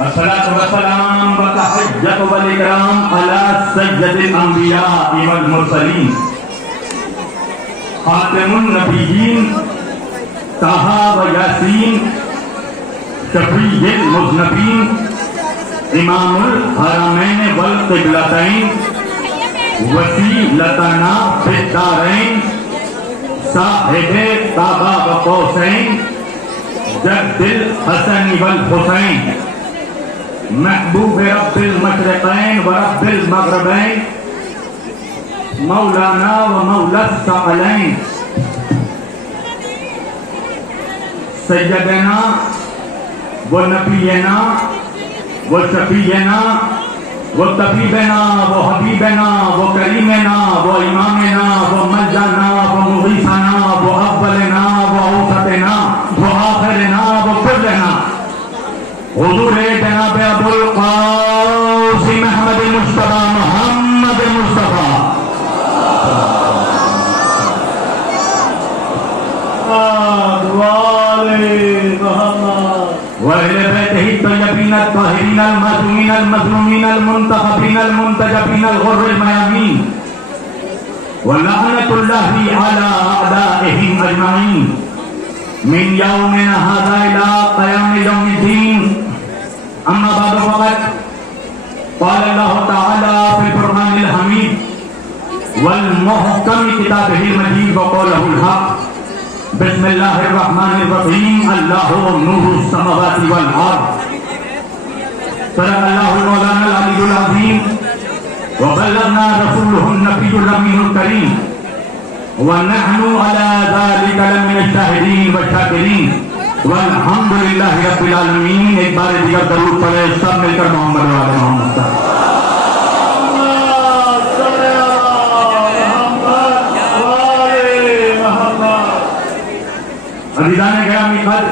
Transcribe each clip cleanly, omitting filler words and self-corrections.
الصلاة والسلام والتحية والإكرام على سيد الأنبياء والمرسلين خاتم النبيين طه وياسين شفيع المذنبين إمام الحرمين والقبلتين وسيلتنا في الدارين صاحب طابا وقوسين جد الحسن والحسين محبوب رب المشرقين ورب المغربين مولانا ومولا الثقلين سيدنا ونبينا وشفيعنا وطبيبنا وحبيبنا وكريمنا وإمامنا وملجأنا ومغيثنا وأولنا وأوسطنا وآخرنا وكلنا حضور جناب ابو القاسم احمد مصطفى محمد مصطفى وأهل بيته الطيبين الطاهرين المعصومين المظلومين المنتخبين المنتجبين الغر الميامين ولعنة الله على أعدائهم أجمعين من يومنا هذا إلى قيام يوم الدين. أما بعد فقد قال الله تعالى في القرآن الحميد والمحكم كتابه المجيد وقوله الحق بسم الله الرحمن الرحيم الله نور السماوات والأرض صدق الله مولانا العلي العظيم وبلغنا رسوله النبي الأمين الكريم ونحن على ذلك لمن الشاهدين والشاكرين والحمد لله رب العالمین. ایک بار دیگر درود پڑھے سب مل کر محمد والے محمد عزیزان گرامی قدر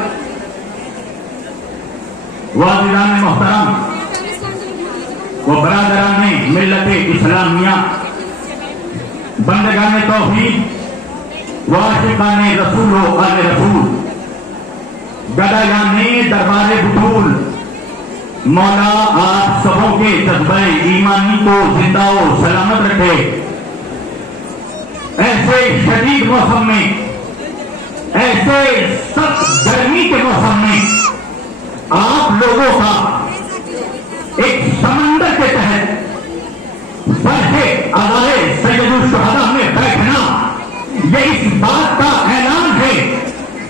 وعزیزان محترم و برادران ملت اسلامیہ بندگان توحید وعاشقان رسول و آل رسول گدایان دربار بطول مولا آپ سبوں کے جذبہ ایمانی کو زندہ و سلامت رکھے. ایسے شدید موسم میں ایسے سخت گرمی کے موسم میں آپ لوگوں کا ایک سمندر کے تحت فرح اعلی سید الشہداء میں بیٹھنا یہ اس بات کا اعلان ہے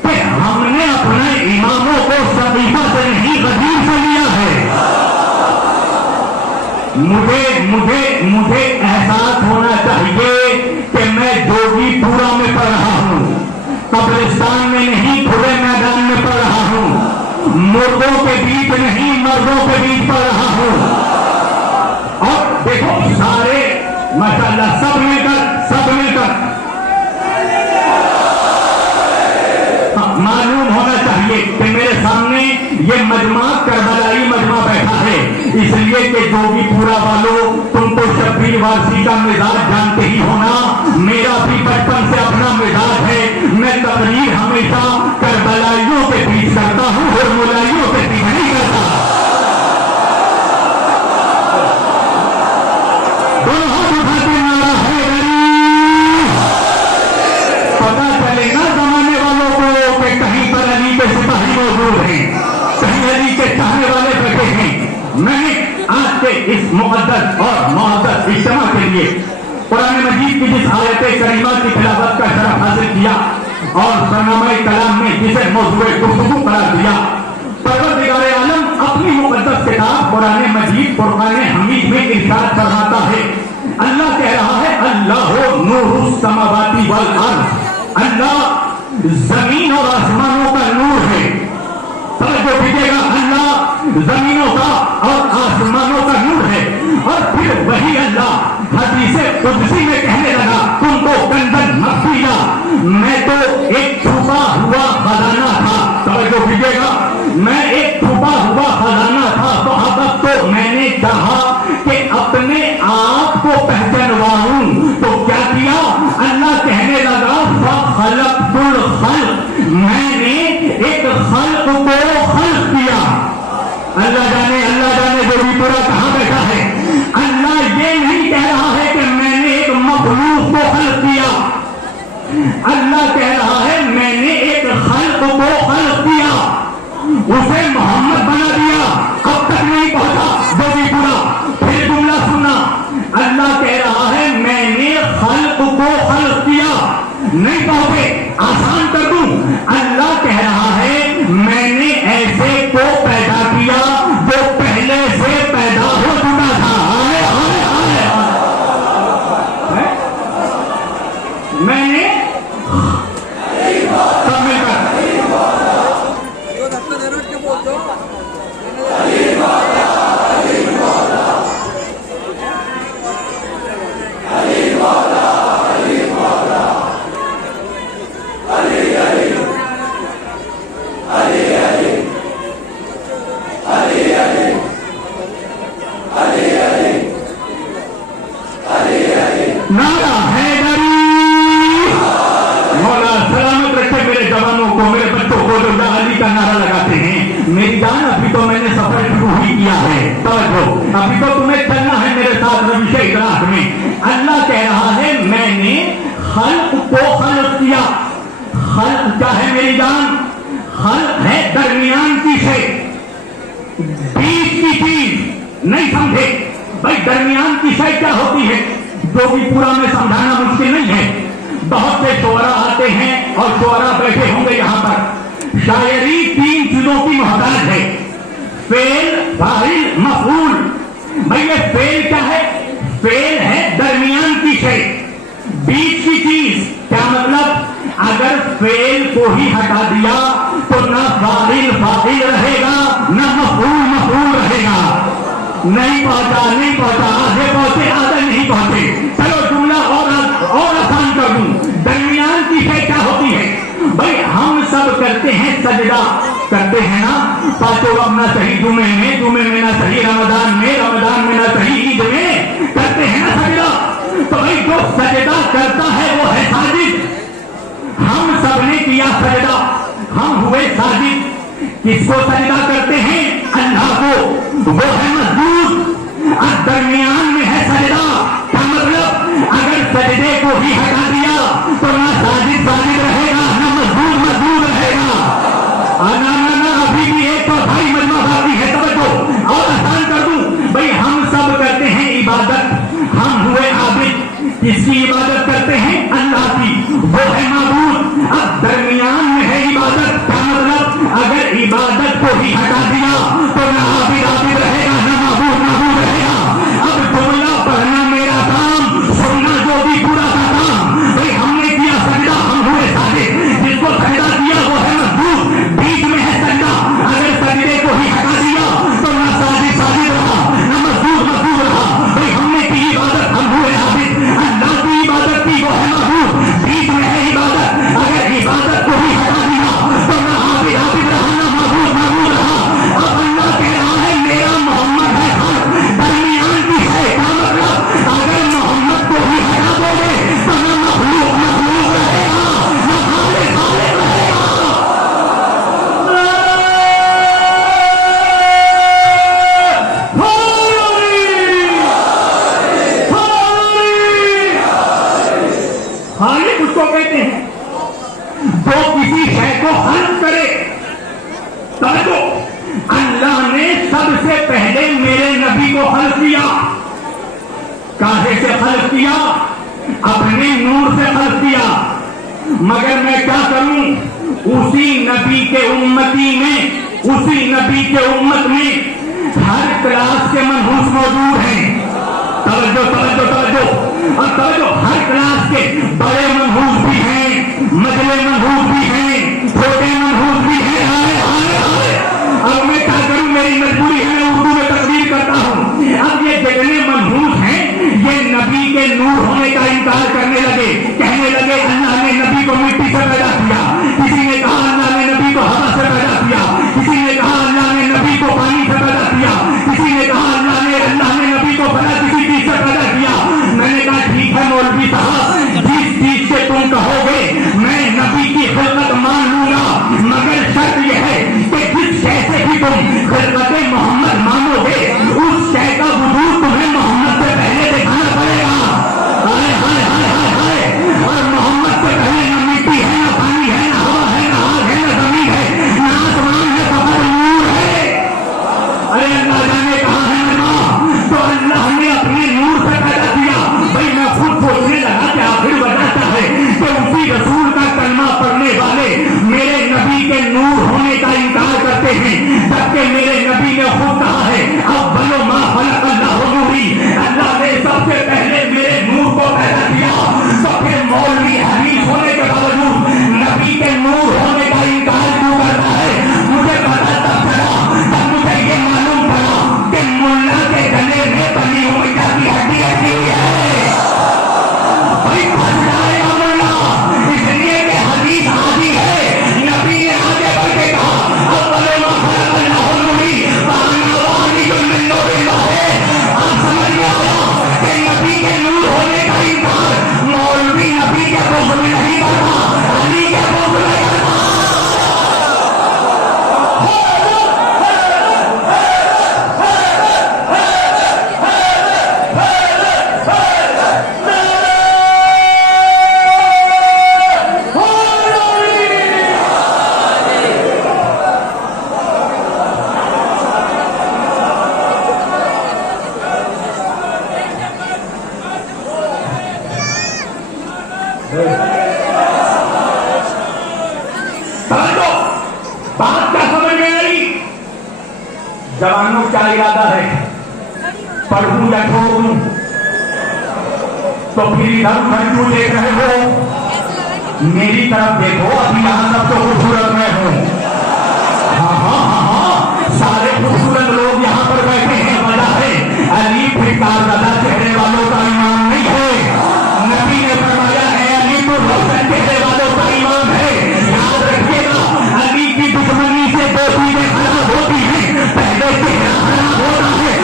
کہ ہم نے اپنے اماموں کو صدیقہ سے نہیں غدیر سے لیا ہے. مجھے احساس ہونا چاہیے کہ میں جوگی پورا میں پڑھ رہا ہوں, قبرستان میں نہیں کھلے میدان میں پڑھ رہا ہوں, مردوں کے بیچ نہیں مردوں کے بیچ پڑھ رہا ہوں. اور دیکھو سارے ماشاءاللہ سب مل کر معلوم ہونا چاہیے کہ میرے سامنے یہ مجمع کربلائی مجمع بیٹھا ہے, اس لیے کہ جوگی پورا والوں تم تو شبیر وارسی کا مزاج جانتے ہی ہونا. میرا بھی بچپن سے اپنا مزاج ہے, میں تقریر ہمیشہ کربلائیوں کے بیچ کرتا ہوں اور ملائیوں کے بیچ نہیں کرتا. دونوں ہاتھ اٹھا کے نعرہ حیدری, پتا چلے گا زمانے والوں کو کہ کہیں پر علی کے سپاہی موجود ہیں, کہیں علی کے چاہنے والے بیٹھے ہیں. میں نے آج کے اس مقدس اور معزز اجتماع کے لیے قرآن مجید کی جس آیت کریمہ کی تلاوت کا شرف حاصل کیا اور سرنامہ کلام میں جسے موضوع گفتگو قرار دیا, پروردگار عالم اپنی مقدس کتاب قرآن مجید فرقان حمید میں ارشاد فرماتا ہے, اللہ کہہ رہا ہے اللہ نور السماوات والارض, اللہ زمین اور آسمانوں کا نور ہے. توجہ کیجیے گا, اللہ زمینوں کا اور آسمانوں کا نور ہے. اور پھر وہی اللہ حدیث قدسی میں کہنے لگا تم کو کنزن مخفیہ, میں تو ایک چھپا ہوا خزانہ تھا. توجہ کیجیے گا, میں ایک چھپا ہوا خزانہ تھا. تو اب تو میں نے چاہا کہ اپنے آپ کو پہچانواؤں تو کیا کیا, اللہ کہنے لگا فخلقت الخلق, میں نے ایک خلق کو خلق کیا. اللہ اللہ جانے جو بھی پورا کہاں بیٹھا ہے. اللہ یہ نہیں کہہ رہا ہے کہ میں نے ایک مخلوق کو خلق کیا. اللہ کہہ رہا ہے میں نے ایک خلق کو خلق کیا, اسے محمد بنا دیا. اب تک نہیں پہنچا جو بھی پورا. پھر جملہ سننا, اللہ کہہ رہا ہے میں نے خلق کو خلق کیا. نہیں پہنچے, آسان کر دوں. اللہ کہہ رہا ہے میں نے ایسے کو پیدا کیا جو پہلے سے پیدا ہو چکا تھا. میں نے سب مل کر نعرہ حیدری. مولا سلامت رکھے میرے جوانوں کو, میرے بچوں کو جو علی کا نعرہ لگاتے ہیں. میری جان ابھی تو میں نے سفر شروع ہی کیا ہے, توجہ, ابھی تو تمہیں چلنا ہے میرے ساتھ روش ادراک میں. اللہ کہہ رہا ہے میں نے خلق کو خلق کیا. خلق کیا ہے میری جان؟ خلق ہے درمیان کی شے, بیچ کی چیز. نہیں سمجھے بھائی درمیان کی شے کیا ہوتی ہے؟ جو بھی پورا میں سمجھانا مشکل نہیں ہے. بہت سے شعراء آتے ہیں اور شعراء بیٹھے ہوں گے یہاں پر. شاعری تین چیزوں کی محتاج ہے, فعل, فاعل, مفعول. بھائی یہ فعل کیا ہے؟ فعل ہے درمیان کی شے, بیچ کی چیز. کیا مطلب؟ اگر فعل کو ہی ہٹا دیا تو نہ فاعل فاعل رہے گا نہ مفعول مفعول رہے گا. نہیں پہنچا, آدھے پہنچے آدھے نہیں پہنچے. چلو جملہ اور آسان کر دوں. درمیان کی شے کیا ہوتی ہے؟ بھائی ہم سب کرتے ہیں سجدہ, کرتے ہیں نا. پانچوں وقت نہ صحیح جمعے میں نہ صحیح رمضان میں نہ صحیح عید میں کرتے ہیں نا سجدہ. تو بھائی جو سجدہ کرتا ہے وہ ہے ساجد. ہم سب نے کیا سجدہ, ہم ہوئے ساجد. کس کو سجدہ کرتے ہیں؟ اللہ کو, وہ ہے مضبوط. اور درمیان میں ہے سجدہ. کیا مطلب؟ اگر سجدے کو ہی ہٹا دیا تو نہ ساجد رہے گا نہ مضبوط رہے گا. ابھی بھی ایک تو بھائی مجمع باقی ہے. توجہ اور آسان کر دوں. بھائی ہم سب کرتے ہیں عبادت, ہم ہوئے عابد. کس کی عبادت کرتے ہیں؟ اللہ کی, وہ ہے معبود. اب درمیان میں ہے عبادت. کیا مطلب؟ اگر عبادت کو ہی ہٹا دیا تو نہ عابد رہے گا نہ معبود رہے گا. اب جملہ پڑھنا میرا کام, سننا جو بھی پورا کا کام. بھائی ہم نے کیا سجدہ, ہم ہوئے ساجد. جس کو سجدہ کیا وہ ہے مضبوط, بیچ میں ہے سجدہ. اگر سجدے کو ہی ہٹا دیا تو نہ ساجد رہا نہ مضبوط رہا. بھائی ہم نے کی عبادت, ہم ہوئے عابد. اللہ کی عبادت کی, وہ ہے مضبوط, بیچ میں ہے عبادت. اگر عبادت کو ہی ہٹا دیا تو نہ عابد رہا نہ معبود رہا. اب اللہ کہہ رہا ہے میرا محمد ہے خلق, درمیان کی ہے. کیا مطلب؟ اگر محمد کو ہی ہٹا دو گے تو نہ مخلوق رہے گا نہ خالق رہے گا. خالق اس کو کہتے ہیں جو کسی شے کو خلق کرے. توجہ, اللہ نے سب سے پہلے میرے نبی کو خلق کیا. کاہے سے خلق کیا؟ اپنے نور سے خلق کیا. مگر میں کیا کروں, اسی نبی کے امت میں ہر کلاس کے منحوس موجود ہیں. توجہ اور توجہ, ہر کلاس کے بڑے منحوس بھی ہیں, مجلے منحوس بھی ہیں, چھوٹے منحوس بھی ہیں. اب میں کیا کروں, میری مجبوری ہے, میں اردو میں تقریر کرتا ہوں. اب یہ جتنے منحوس ہیں یہ نبی کے نور ہونے کا انکار کرنے لگے. کہنے لگے اللہ نے نبی کو مٹی سے پیدا کیا. کسی نے کہا اللہ نے نبی کو ہوا سے پیدا کیا. کسی نے کہا اللہ نے نبی کو پانی سے پیدا کیا. کسی نے کہا اللہ نے نبی کو بنا کسی چیز سے پیدا کیا. میں نے کہا ٹھیک ہے مولوی صاحب, جس چیز سے تم کہو گے میں نبی کی خلقت مان لوں گا, مگر شرط یہ ہے کہ جس شے سے بھی تم خلقت محمد ارادہ ہے پڑھوں یا چھوڑوں؟ تو پھر ادھر ادھر کیوں دیکھ رہے ہو؟ میری طرف دیکھو، ابھی یہاں سب تو خوبصورت میں ہوں. ہاں سارے خوبصورت لوگ یہاں پر بیٹھے ہیں. وجہ ہے علی پھٹکار زدہ چہرے والوں کا ایمان نہیں ہے. نبی نے فرمایا ہے علی تو روشن چہرے والوں کا ایمان ہے. یاد رکھیے گا علی کی دشمنی سے دو چیزیں خراب ہوتی ہیں. پہلے چہرہ خراب ہوتا ہے،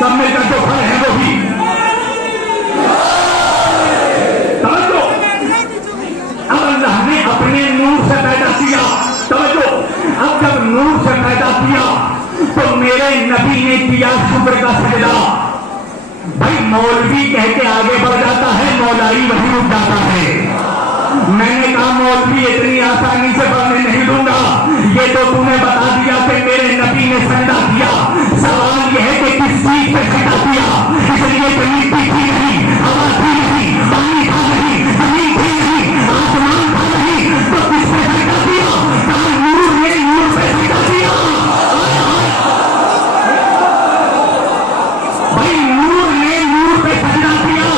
سب مل کر جو کھڑے ہیں وہ بھی توجہ. اب اللہ نے اپنے نور سے پیدا کیا. توجہ، اب جب نور سے پیدا کیا تو میرے نبی نے کیا شکر کا سجدہ. بھائی مولوی کہہ کے آگے بڑھ جاتا ہے، مولائی وہیں اٹھ جاتا ہے. میں نے کہا مولوی اتنی آسانی سے پڑھنے نہیں دوں گا. یہ تو تم نے بتا دیا کہ میرے نبی نے سجدہ کیا. سوال یہ ہے کہ کس چیز پہ سجدہ کیا؟ اس لیے کہ مٹی تھی نہیں، ہوا تھی نہیں، پانی تھا نہیں، زمین تھی نہیں، آسمان تھا نہیں، تو کس پہ سجدہ کیا؟ کہا نور نے نور پہ سجدہ کیا. بھائی نور نے نور پہ سجدہ کیا.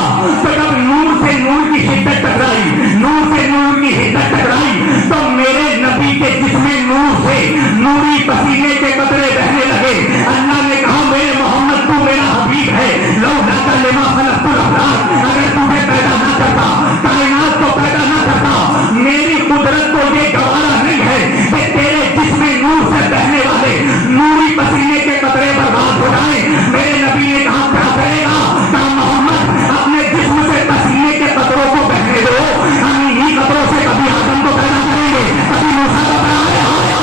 تو جب نور سے نور کی شدت ٹکرائی، نور سے نور کی حدت ٹکرائی، تو میرے نبی کے جسم نور سے نوری پسینے کے قطرے بہنے لگے. اللہ نے کہا میرے محمد تو میرا حبیب ہے. لولا لما خلقت الافلاک، اگر تمہیں پیدا نہ کرتا، کائنات کو پیدا نہ کرتا، میری قدرت کو یہ گوارا نہیں ہے کہ تیرے جسم نور سے بہنے والے نوری پسینے کے قطرے برباد ہو جائیں. میرے نبی نے کہا کیا کرے گا؟ کہا محمد اپنے جسم سے پسینے کے قطروں کو بہنے دو. ہم انہی قطروں سے کبھی آدم کو پیدا کریں گے، کبھی موسیٰ کو پیدا کریں گے.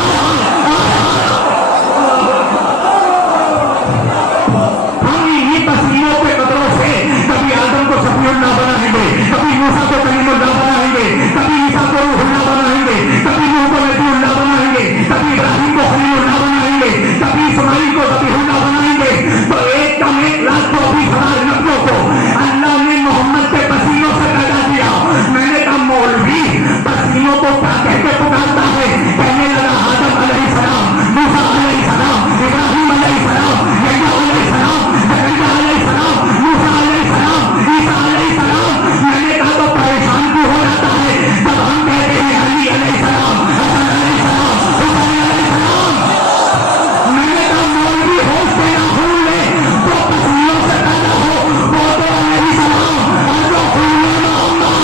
ہم انہی پسینوں کے قطروں سے کبھی آدم کو صفی اللہ بنائیں گے، کبھی موسیٰ کو کلیم اللہ بنائیں گے، کبھی عیسیٰ کو روح اللہ بنائیں گے، کبھی نوح کو نبی اللہ بنائیں گے، کبھی ابراہیم کو خلیل اللہ بنائیں گے، کبھی اسماعیل کو ذبیح اللہ بنائیں گے. تو 1,24,000 نبیوں کو اللہ نے محمد کے پسینوں سے پیدا کیا. میں نے کہا مولوی پسینوں کو کیا کہہ کے پکارتا ہے؟ کہنے لگا آدم علیہ السلام، موسیٰ علیہ السلام، ابراہیم علیہ السلام، یحییٰ علیہ السلام، زکریا علیہ السلام، موسیٰ علیہ السلام، عیسیٰ علیہ السلام. میں نے کہا تو پریشان کیوں ہو جاتا ہے جب ہم کہتے ہیں علی علیہ السلام، حسن علیہ السلام، حسین علیہ السلام. میں نے کہا مولوی ہوش سے نہ بھول لے، جو پسینوں سے پیدا ہو وہ تو علیہ السلام، اور جو خون محمد.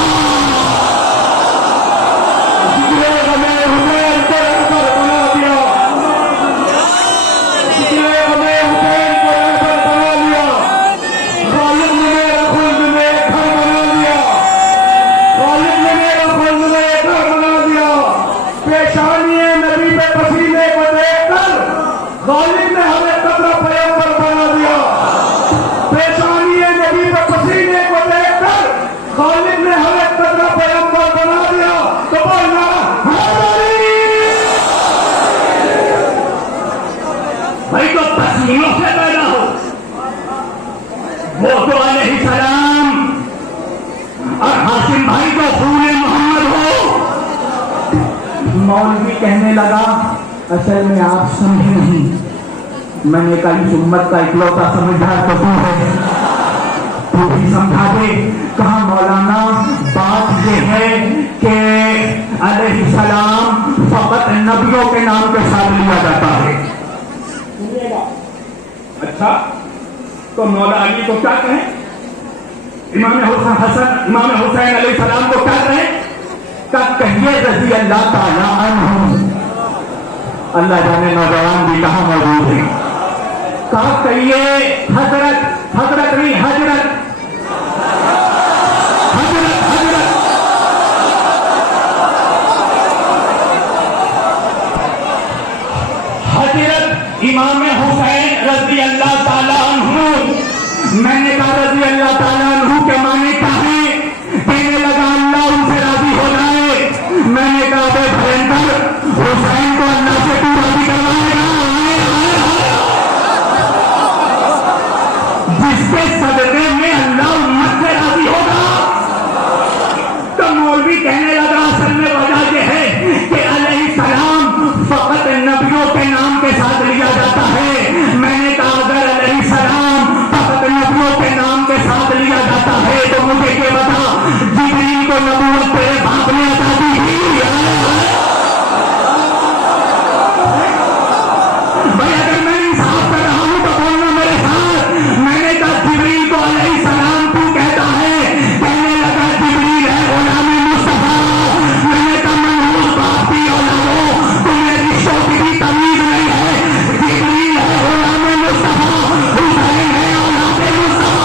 غالب نے ہمیں قطرہ پیغمبر بنا دیا. پیشانی نبی پہ پسینے کو دیکھ کر غالب نے ہمیں قطرہ پیغمبر بنا دیا. تو بولنا بھائی تو پسینوں سے پیدا ہو، وہ تو علیہ السلام، اور حاشم بھائی تو خون محمد ہو. مولوی کہنے لگا اصل میں آپ سمجھے نہیں. میں نے کہا اس امت کا اکلوتا سمجھدار تو تو ہے، تو بھی سمجھا دے. کہا مولانا بات یہ ہے کہ علیہ السلام فقط نبیوں کے نام کے ساتھ لیا جاتا ہے. اچھا تو مولا علی کو کیا کہیں؟ امام حسین علیہ السلام کو کیا کہیں؟ کہیے رضی اللہ تعالیٰ عنہ. اللہ جانے نوجوان بھی کہاں موجود ہیں. کہا کہیے حضرت نہیں حضرت امام हुसैन रजी अल्लाह ताला अन्हु। मैंने कहा रजी अल्लाह ताला अन्हु के माने क्या है? कहने लगा अल्लाह उनसे राजी हो जाए। मैंने कहा बे भयंकर, हुसैन को अल्लाह से तू राजी करवाएगा? जिसके सदक़े में अल्लाह उम्मत से राजी होगा। तो मौलवी कहने लगा असल में वजह यह है कि अलैहिस्सलाम फकत नबियों के नाम के साथ लिया जाता है। मैंने कहा अगर अलैहिस्सलाम फकत नबियों के नाम के साथ लिया जाता है तो मुझे ये बता, जिब्रील को नबूवत तेरे बाप ने अता की थी? भाई अगर मैं इंसाफ कर रहा हूं तो बोलना मेरे साथ। मैंने कहा जिब्रील को अलैहिस्सलाम तू कहता है? कहने लगा जिब्रील है गुलाम मुस्तफा। मैंने कहा मनहूस बाप की औलादो, तुम्हें रिश्तों की भी तमीज नहीं है। जिब्रील है गुलाम मुस्तफा, हुसैन है औलाद मुस्तफा।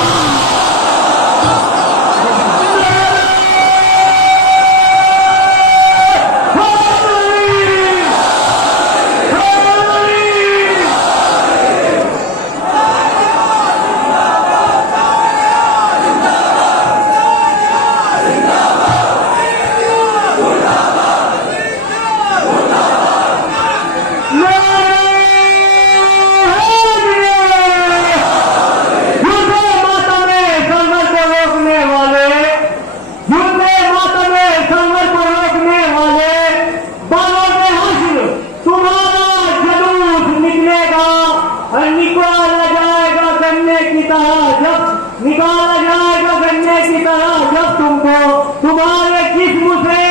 निकाला जाएगा गन्ने की तरह जब तुमको तुम्हारे जिस्म से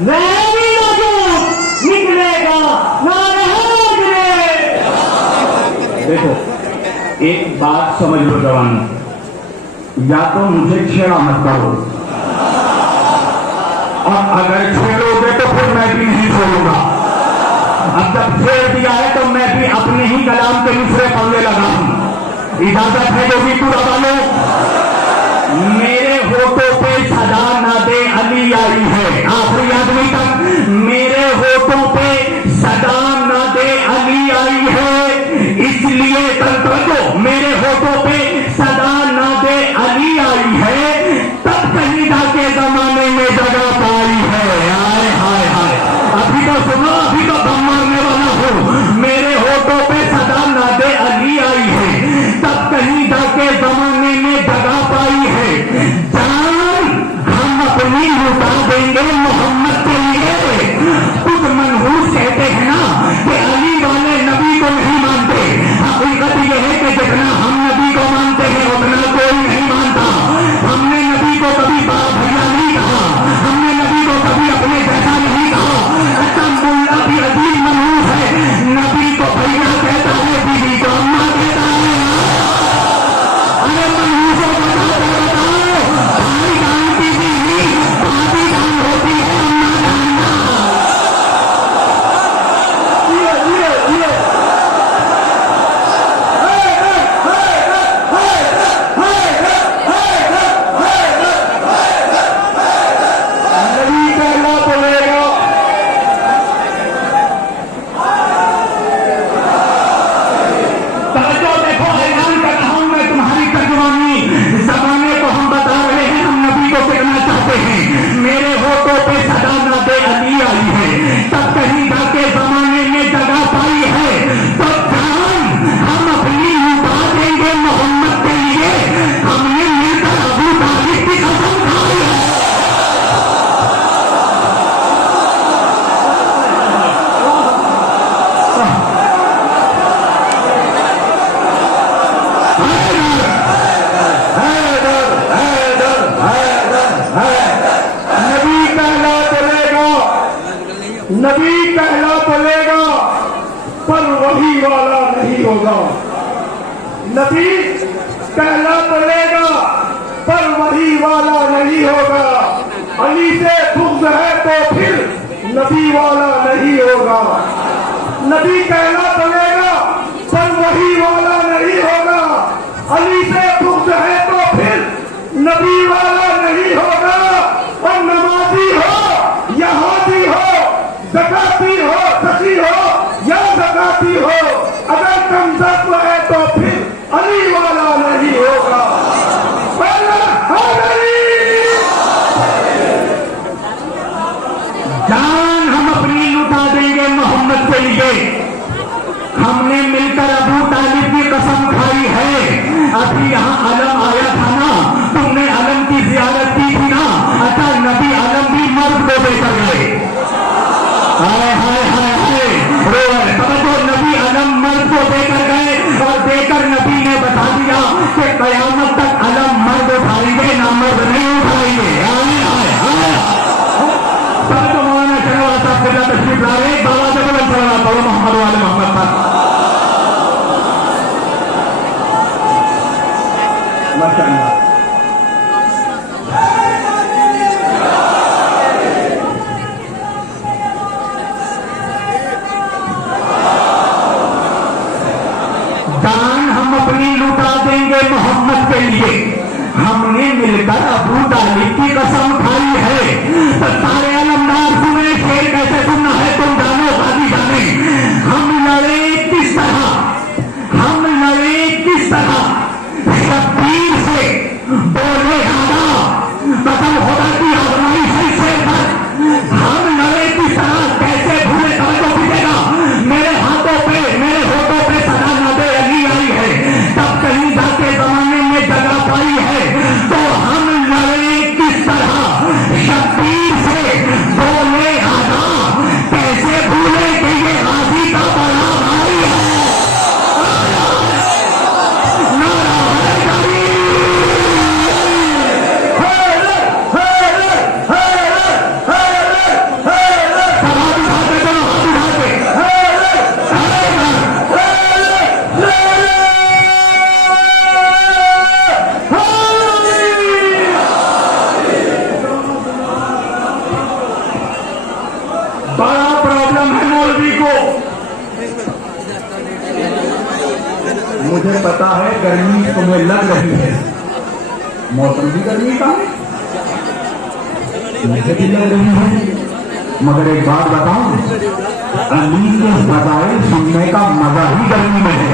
जहरी वजूद निकलेगा। देखो एक बात समझ लो जवान, या तो मुझे छेड़ा मत करो, और अगर छेड़ोगे तो फिर मैं भी नहीं छोड़ूंगा। अब जब छेड़ दिया है तो मैं भी अपने ही कलाम के दूसरे पल्ले लगा हूं। इजाजत है जो भी पूरा वालों, मेरे होठों पे सदा नादे अली आई है। आखिरी आदमी तक मेरे होठों पे सदा नादे अली आई है, इसलिए तंत्र मेरे होठों पे सदा नादे अली आई है, तब कहीं जाके जमाने में जगह पाई है। हाय हाय हाय, अभी तो सुनो, अभी तो दम मारने वाला हूं। मेरे होठों पे सदा नादे अली आई है, तब कहीं जाके जमाने में जगह पाई है। जान हम अपनी लुटा देंगे मोहम्मद के लिए। कुछ मनहूस कहते हैं ना कि अली वाले नबी को नहीं मानते। हकीकत यह है कि जितना हम नबी को मानते हैं उतना कोई नहीं मानता। हमने नबी को कभी बड़ा भैया नहीं कहा, हमने नबी को कभी अपने जैसा नहीं कहा। अल्लाह भी अजीब मनहूस है, नबी को भैया कहता है, बीवी को अम्मा कहता है। अरे मनहूसों को बताओ, भाई जान की बीवी भाभी जान होती है, अम्मा जानना। नबी कहना पड़ेगा। तवज्जो देखो, ऐलान कर रहा हूं मैं तुम्हारी तर्जुमानी। जमाने को हम बता रहे हैं हम नबी को कहना चाहते हैं। मेरे होठों पे सदा नादे अली आई है, तब कहीं जाके जमाने में जगह पाई है। तो जान हम अपनी लुटा देंगे मोहम्मद के लिए। हमने मिलकर अबू तालिब की कसम खाई है। नबी कहला चलेगा पर वही वाला नहीं होगा। नबी कहला चलेगा पर वही वाला नहीं होगा। अली से बुग़्ज़ है तो फिर नबी वाला नहीं होगा। नबी कहला चलेगा पर वही वाला नहीं होगा। अली से बुग़्ज़ है तो फिर नबी वाला नहीं होगा। और नमाजी हो या हाजी हो, ज़काती हो, सखी हो या ज़काती हो, अगर कम तत्व है तो फिर अली वाला नहीं होगा। पहले हैदरी। जान हम अपनी लुटा देंगे मोहम्मद के लिए। हमने मिलकर अबू तालिब की कसम खाई है। अभी यहाँ अलम आया था ना, तुमने अलम की जियारत की थी ना, अच्छा नबी अलम भी मर्द को देकर गए। हाय हाय हाय हाय तो नबी अलम मर्द को देकर गए और देकर नबी ने बता दिया कि कयामत तक अलम मर्द उठाएंगे, ना मर्द नहीं उठाएंगे। हाय हाय हाय सब तो मौलाना शहवाला साहब के तशरीफ ला रहे, बाबा से बुलंद सलावत पढ़ो मोहम्मद वाले मोहम्मद पर। माशाअल्लाह। जान हम अपनी लुटा देंगे मोहम्मद के लिए। हमने मिलकर अबू तालिब की कसम खाई है। तो सारे अलमदार सुने, शेर कैसे सुनना है तुम जानो, गाजी जाने। हम लड़े किस तरह, हम लड़े किस तरह, शब्बीर से बोले आगा कसम होगा की आजमाई है शेर पर। हम लड़े किस तरह, कैसे भूले कभी को पीटेगा। मेरे हाथों पे, मेरे होठों पे सदा नादे अली आई है, तब कहीं जाके जमाने में जगह पाई है। तो हम लड़े किस तरह, शब्बीर से बोले आगा, कैसे भूले कि ये गाजी का बड़ा भाई है। नारा हैदरी। बड़ा प्रॉब्लम है मौलवी को। मुझे पता है गर्मी तुम्हें लग रही है, मौसम भी गर्मी का है, मुझे भी लग रही है, मगर एक बात बताऊं, अली के बजाय सुनने का मजा ही गर्मी में है।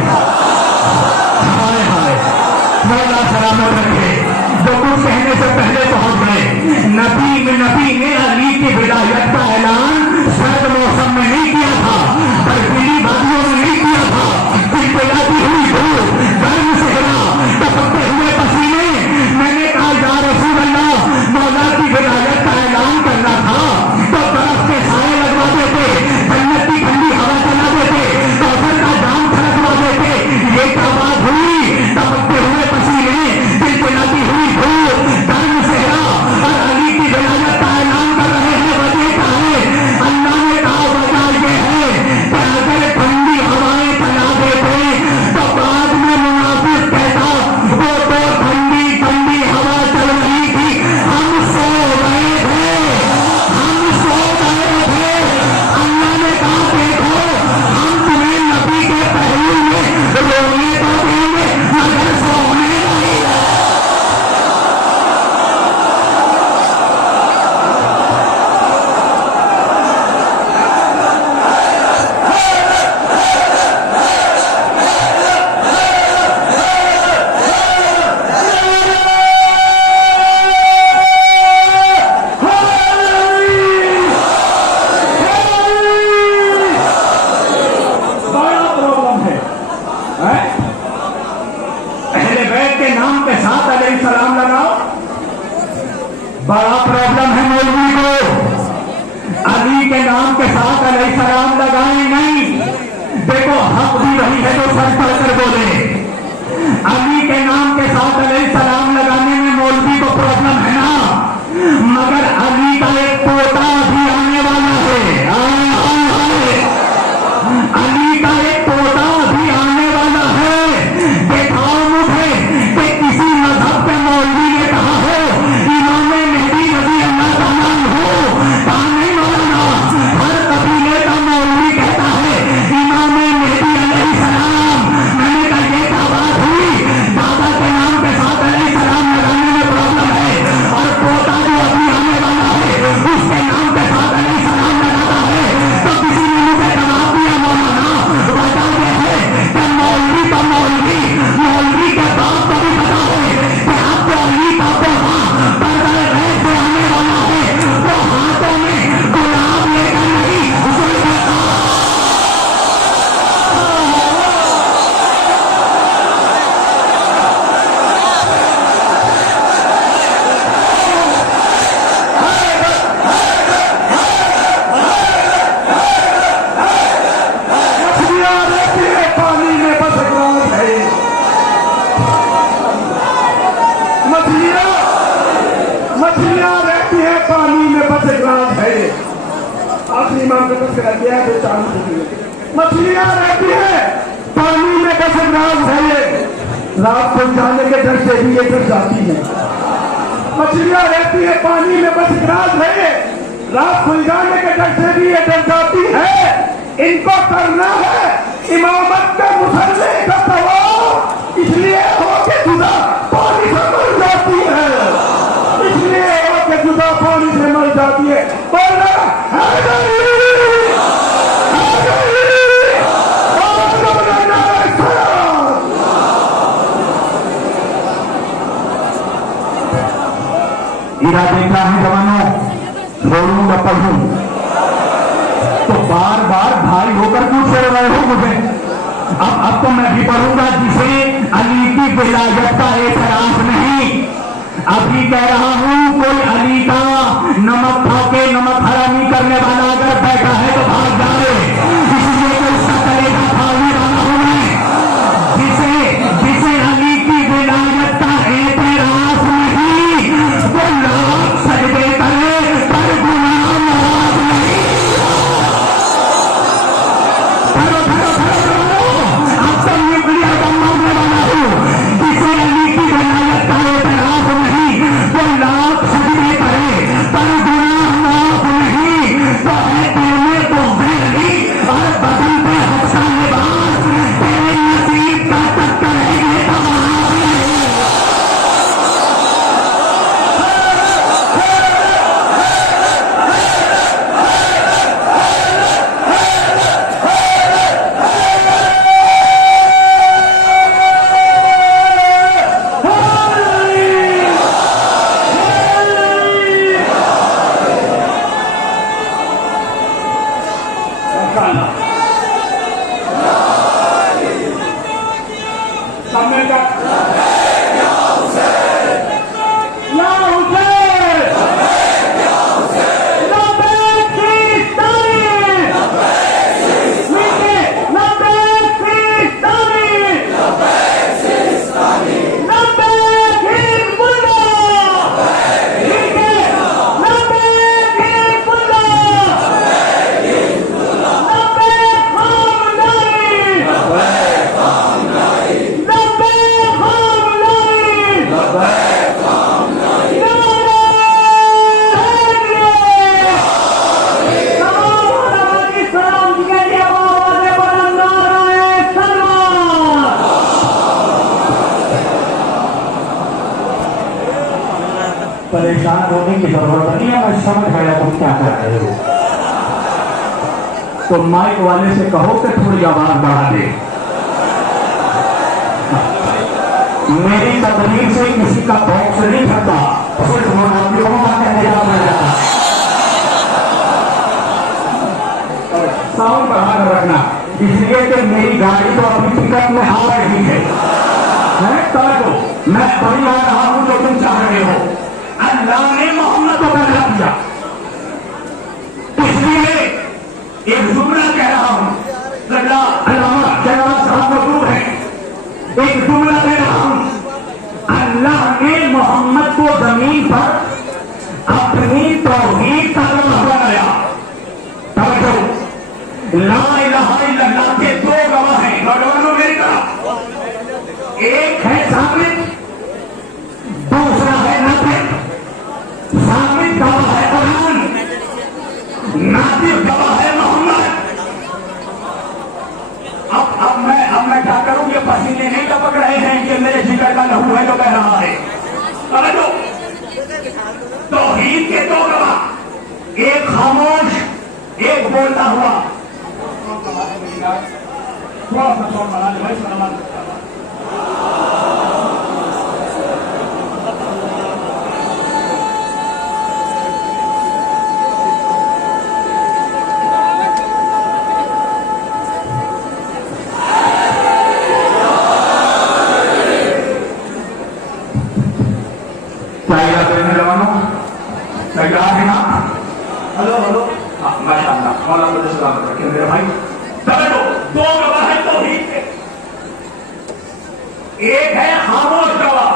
हाय हाय मौला सलामत रखे, जो कुछ कहने से पहले पहुंच गए। नबी ने अली की विलायत का ऐलान सर्द मौसम में नहीं किया था, बर्फीली वादियों में नहीं किया था। चिलचिलाती हुई धूप, गर्म सहरा, टपकते हुए पसीने, मैंने कहा या रसूल अल्लाह, मौला की विलायत का ऐलान करना था तो बर्फ के साए लगवा देते, जन्नत की ठंडी हवा चला देते, कौसर का जाम छलकवा देते। ये क्या बात हुई, टपकते हुए पसीने, चिलचिलाती हुई धूप, गर्म सहरा और अली की विलायत का ऐलान कर रहे हैं। वजह क्या है? अल्लाह ने कहा वजह ये है कि अगर ठंडी हवाएं चला देते तो बाद में मुनाफिक कहता वो तो ठंडी ठंडी हवा चल रही थी, हम सो गए थे, हम सो गए थे। अल्लाह ने कहा देखो हम तुम्हें नबी के पहलू में रोने तो देंगे मगर सोने नहीं। बड़ा प्रॉब्लम है, हैं? अहले बैत के नाम के साथ अलैहि सलाम लगाओ, बड़ा प्रॉब्लम है मौलवी को। अली के नाम के साथ अलैहि सलाम लगाए नहीं। देखो हक भी वही है जो सर पढ़ कर बोले। अली के नाम के साथ अलैहि सलाम लगाने में मौलवी को प्रॉब्लम है ना, मगर अली का एक पोता भी आने वाला है। आए, आए, आए। अली का एक पोता भी आने वाला है। दिखाओ मुझे कि किसी मजहब के मौलवी ने कहा हो इमाम मेहदी रज़ी अल्लाह का नाम हो, कहा नहीं मौलाना। हर कबीले का मौलवी कहता है इमाम मेहदी अलैहि सलाम। मैंने कहा ये क्या बात हुई, दादा के नाम के साथ अलैहि सलाम मछली मान के बस कर दिया तो चालू हो गई। मछलियां रहती है पानी में, बस रात है ये, रात को जाने के डर से भी ये डर जाती है। मछलियां रहती है पानी में, बस रात है ये, रात खुल जाने के डर से भी ये डर जाती है। इनको करना है इमामत के मुसल्ले का तवाफ, इसलिए हो के जुदा पानी से मर जाती है, इसलिए हो के जुदा पानी से मर जाती है। बोलना इरा देखा है जवानों, रोऊंगा पढ़ूं तो बार बार भाई होकर क्यों छोड़ रहे हो मुझे? अब तो मैं भी पढ़ूंगा जिसे अली की विलायत का एतराफ नहीं। अभी कह रहा हूं कोई अली का नमक खा के नमक हरामी करने वाला अगर बैठा है तो भाग जाए, इसलिए तो उसका कलेजा फाड़ने वाला हूं मैं। जिसे अली की विलायत का एतराफ नहीं, वो लाख सजदे करे पर गुनाह माफ नहीं। अब तो न्यूक्लियर बम मारने वाला हूं। जिसे अली की विलायत का एतराफ नहीं, वो लाख सजदे करे पर गुनाह माफ नहीं। तो है तेरे तो बेली और बदन पे हफ्सा लिबास, तेरे नसीब का टक्कर है ये तमाम नहीं। परेशान होने की जरूरत नहीं है, मैं समझ गया तुम क्या कर रहे हो। तो माइक वाले से कहो कि थोड़ी आवाज बढ़ा दे। मेरी तकलीफ से किसी का बॉक्स नहीं करता, सिर्फ मुनाफिकों का कहने का पड़ जाता। साउंड बढ़ा कर रखना, इसलिए कि मेरी गाड़ी तो अपनी पिकअप में आ रही है। मैं बड़ी आ रहा हूं जो तुम चाह रहे हो। अल्लाह ने मोहम्मद को पैदा किया, इसलिए एक जुमला कह रहा हूं। अल्लामा जनाब साहब मौजूद है, एक जुमला कह रहा हूं। अल्लाह ने मोहम्मद को जमीन पर अपनी तौहीद का कलमा बनाया। तवज्जो, ला इलाहा इल्लल्लाह के दो गवाह हैं। नौजवानों मेरी तरफ, एक है साबित, दूसरा है नातिक। साबित गवाह है कुरान, नातिक गवाह है मोहम्मद। अब मैं क्या करूं? ये पसीने नहीं टपक रहे हैं, ये मेरे जिगर का लहू है जो बह रहा है। समझो, तौहीद के दो गवाह, एक खामोश, एक बोलता हुआ। थोड़ा सा शोर बना ले भाई, सलामत। हेलो हेलो, माशाअल्लाह, मौला को सलामत रखे मेरे भाई। समझो, दो गवाह है तौहीद के, एक है खामोश गवाह,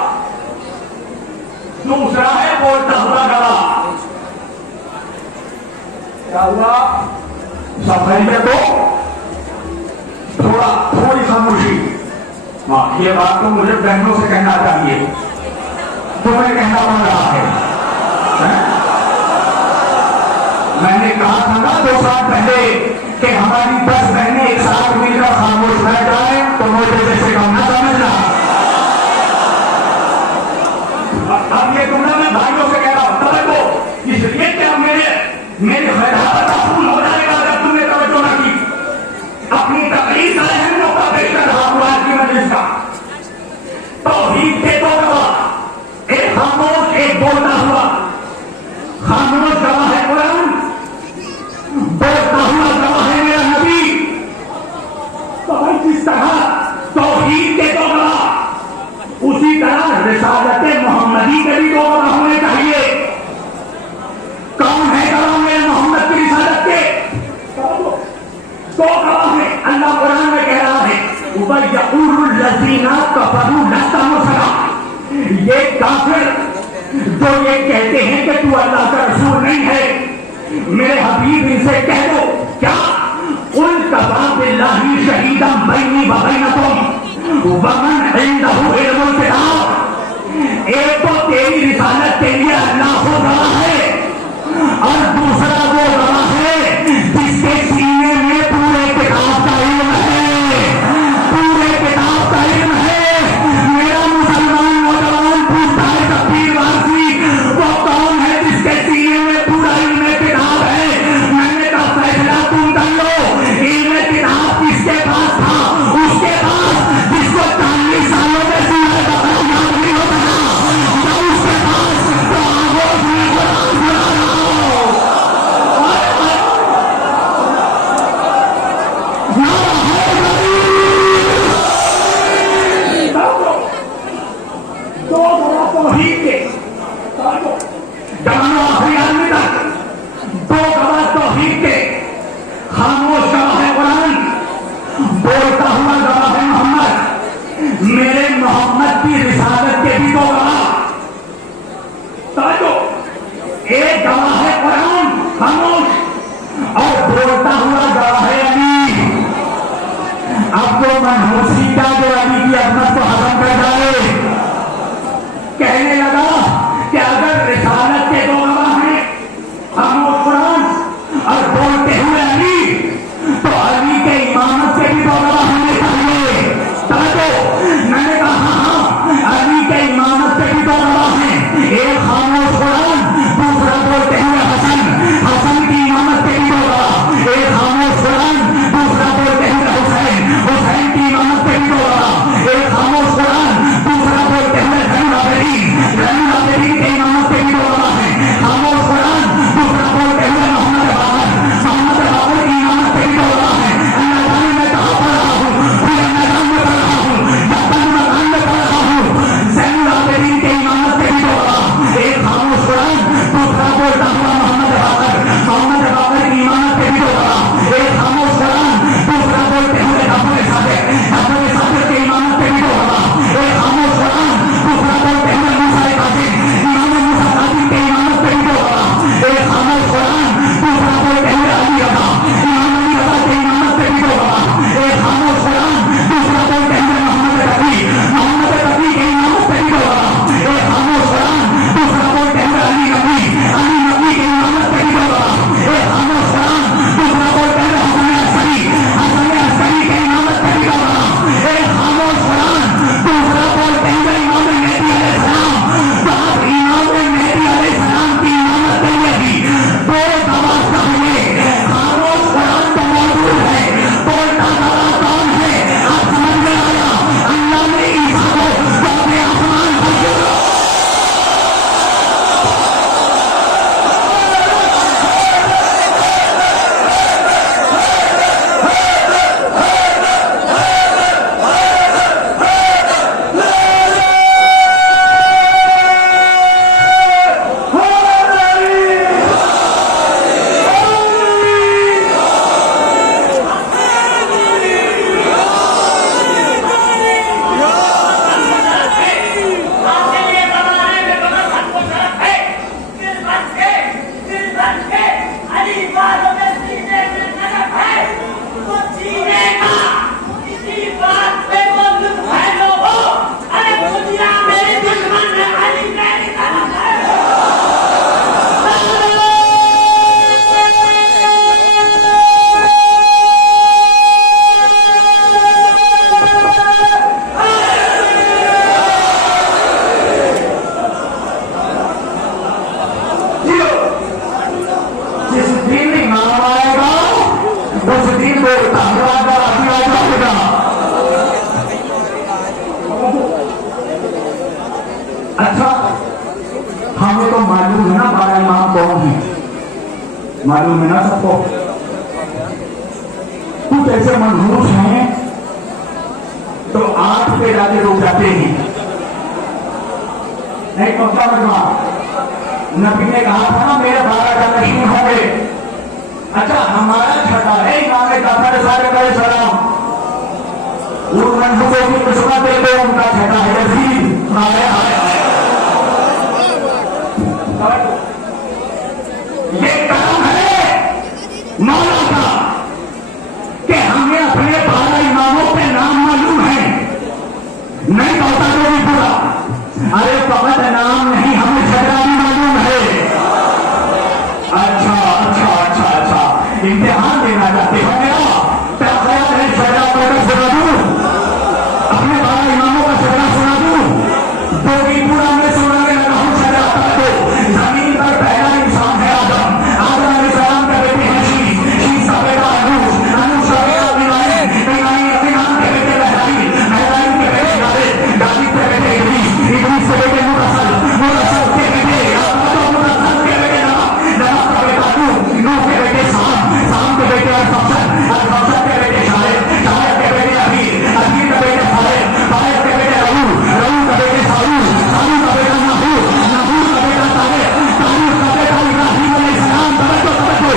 दूसरा है बोलता हुआ गवाह। क्या हुआ? सफाई तो थोड़ी खामोशी। हाँ, ये बात तो मुझे बहनों से कहना चाहिए, तुम्हें कहना पड़ रहा है? मैंने कहा था ना 2 साल पहले कि हमारी 10 बहनें एक साथ मिलकर खामोश रह जाए तो मुझे जैसे कम ना समझना। अब ये तुमने मैं भाइयों से कह रहा हूं तवज्जो, इसलिए क्या मेरे खैरात का फूल हो जाएगा अगर तुमने तवज्जो ना की। अपनी तकलीफ का अहम मौका पेश कर रहा हूं आज की मजलिस का। तौहीद के 2 गवाह, एक खामोश एक बोलता हुआ। खामोश गवाह है कुरान, बोलता हुआ गवाह है मेरा नबी। तो भाई जिस तरह तौहीद के 2 गवाह, उसी तरह रिसालत मोहम्मदी के भी 2 गवाह होने चाहिए। कौन है गवाह मेरे मोहम्मद की रिसालत के? 2 गवाह है। अल्लाह कुरान में कह रहा है वयक़ूलुल्लज़ीना कफ़रू लस्त मुरसला। ये काफिर जो ये कहते हैं कि तू अल्लाह का रसूल नहीं है, मेरे हबीब इनसे कह दो क्या कुल कफ़ा बिल्लाहि शहीदन बैनी व बैनकुम व मन इंदहु इल्मुल किताब। एक तो तेरी रिसालत के लिए अल्लाह को गवाह है और दूसरा वो गवाह है जिसके सीने में पूरे किताब का इल्म है, पूरे किताब का इल्म है। मेरा मुसलमान नौजवान पूछता है तकबीर वासी, वो कौन है जिसके सीने में पूरा इल्म किताब है? मैंने कहा फैसला तुम कर लो, इल्म किताब किसके पास था? उसके पास जिसको 40 सालों में सूरह बकरा याद नहीं होता था, उसके पास तो आगोश में कुरान सुना रहा हो। खामोश गवाह है कुरान, बोलता हुआ गवाह है मोहम्मद। मेरे मोहम्मद की रिसालत के भी 2 गवाह। एक गवाह है कुरान खामोश और बोलता हुआ गवाह है अली। अब तो मनहूसी का जो अली की अजमत को हजम कर जाए, कहने लगा कि अगर रिसालत के 2 गवाह हैं खामोश कुरान और बोलते हुए अली, तो अली के इमामत के भी 2 गवाह होने चाहिए। तो मैंने कहा हाँ, अली के इमामत के भी 2 गवाह हैं, एक खामोश कुरान, दूसरा बोलते हुए हसन। हसन की इमामत के भी 2 गवाह, एक खामोश कुरान, दूसरा बोलते हुए हुसैन। हुसैन की इमामत के भी 2 गवाह, एक खामोश कुरान, दूसरा बोलते हुए ज़ैनुल आबिदीन। अच्छा, हमें तो मालूम है ना 12 इमाम कौन है, मालूम है ना सबको। कुछ ऐसे मनहूस हैं तो 8 पे जाके रुक जाते हैं। नहीं तो क्या मजमा, नबी ने कहा था ना मेरे 12 जानशीन होंगे। अच्छा, हमारा छठा है इमाम जाफर सादिक अलैहिस्सलाम, उन मनहूसों की किस्मत देखो, उनका छठा है यजीद। ये काम है मौला का कि हमें अपने 12 इमामों के नाम मालूम है, नहीं कहता तो भी पूरा। अरे फकत नाम नहीं, हमें छठा भी मालूम है। अच्छा अच्छा अच्छा अच्छा, इम्तिहान देना चाहते हो मेरा? क्या ख्याल है छठा पढ़कर सुना दूं, अपने 12 इमामों का छठा सुना दूं? तो भी पूरा मैं सुनाने लगा हूं छठा तक को। जमीन पर पहला इंसान है आदम, आदम अलैहिस्सलाम का बेटे है शीश, शीश का बेटा अनूस, अनूस का बेटा इब्राहिम, इब्राहिम के बेटे महराइल, महराइल के बेटे गालिब, गालिब के बेटे इदरीस, इदरीस के बेटे मुरसल, मुरसल के बेटे मुरसल के बेटे नवाब, नवाब का बेटा नूह, नूह के बेटे साम, साम के बेटे अरफक्सन, अरफक्सन के बेटे शाहिद, शाहिद के बेटे अमीर, अमीर के बेटे फारिद, फारिद के बेटे रऊल, रऊल का बेटे सारूर, सारूर का बेटा नाहूर, नाहूर का बेटा तारिक, तारिक का बेटा इब्राहिम अलैहिस्सलाम, तवज्जो तवज्जो,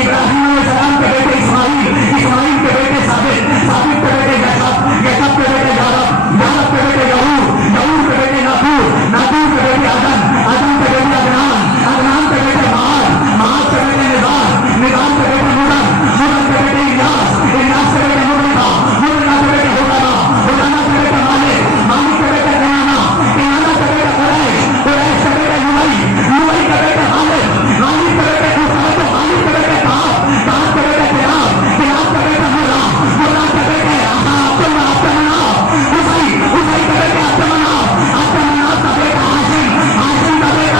इब्राहिम अलैहिस्सलाम के बेटे इस्माइल, इस्माइल के बेटे साबित, साबित के बेटे यशब, यशब के बेटे यारब, यारब के बेटे यहूर, यहूर के बेटे नाकूर, नाकूर के बेटे अदन, अदन के बेटे अदनान, अदनान के बेटे माद, माद के बेटे निजाम, निजाम के बेटे मुरन, मुरन के बेटे इलियास, इलियास के बेटे मुरना, मुरना के बेटे हुदाना, हुदाना के बेटे मालिक, मालिक के बेटे कयाना, कयाना के बेटे कुरैश, कुरैश के बेटे लुवई, लुवई के बेटे हालिद, हालिद के बेटे खुसाद, हालिद के बेटे काब, काब के बेटे किराब, किराब के बेटे मुर्रा, मुर्रा के बेटे अब्दुल्लाह, हुसै, हुसै के बेटे अब्दुल्लाह, अब्दुल्लाह का बेटा हाशिम, हाशिम का बेटा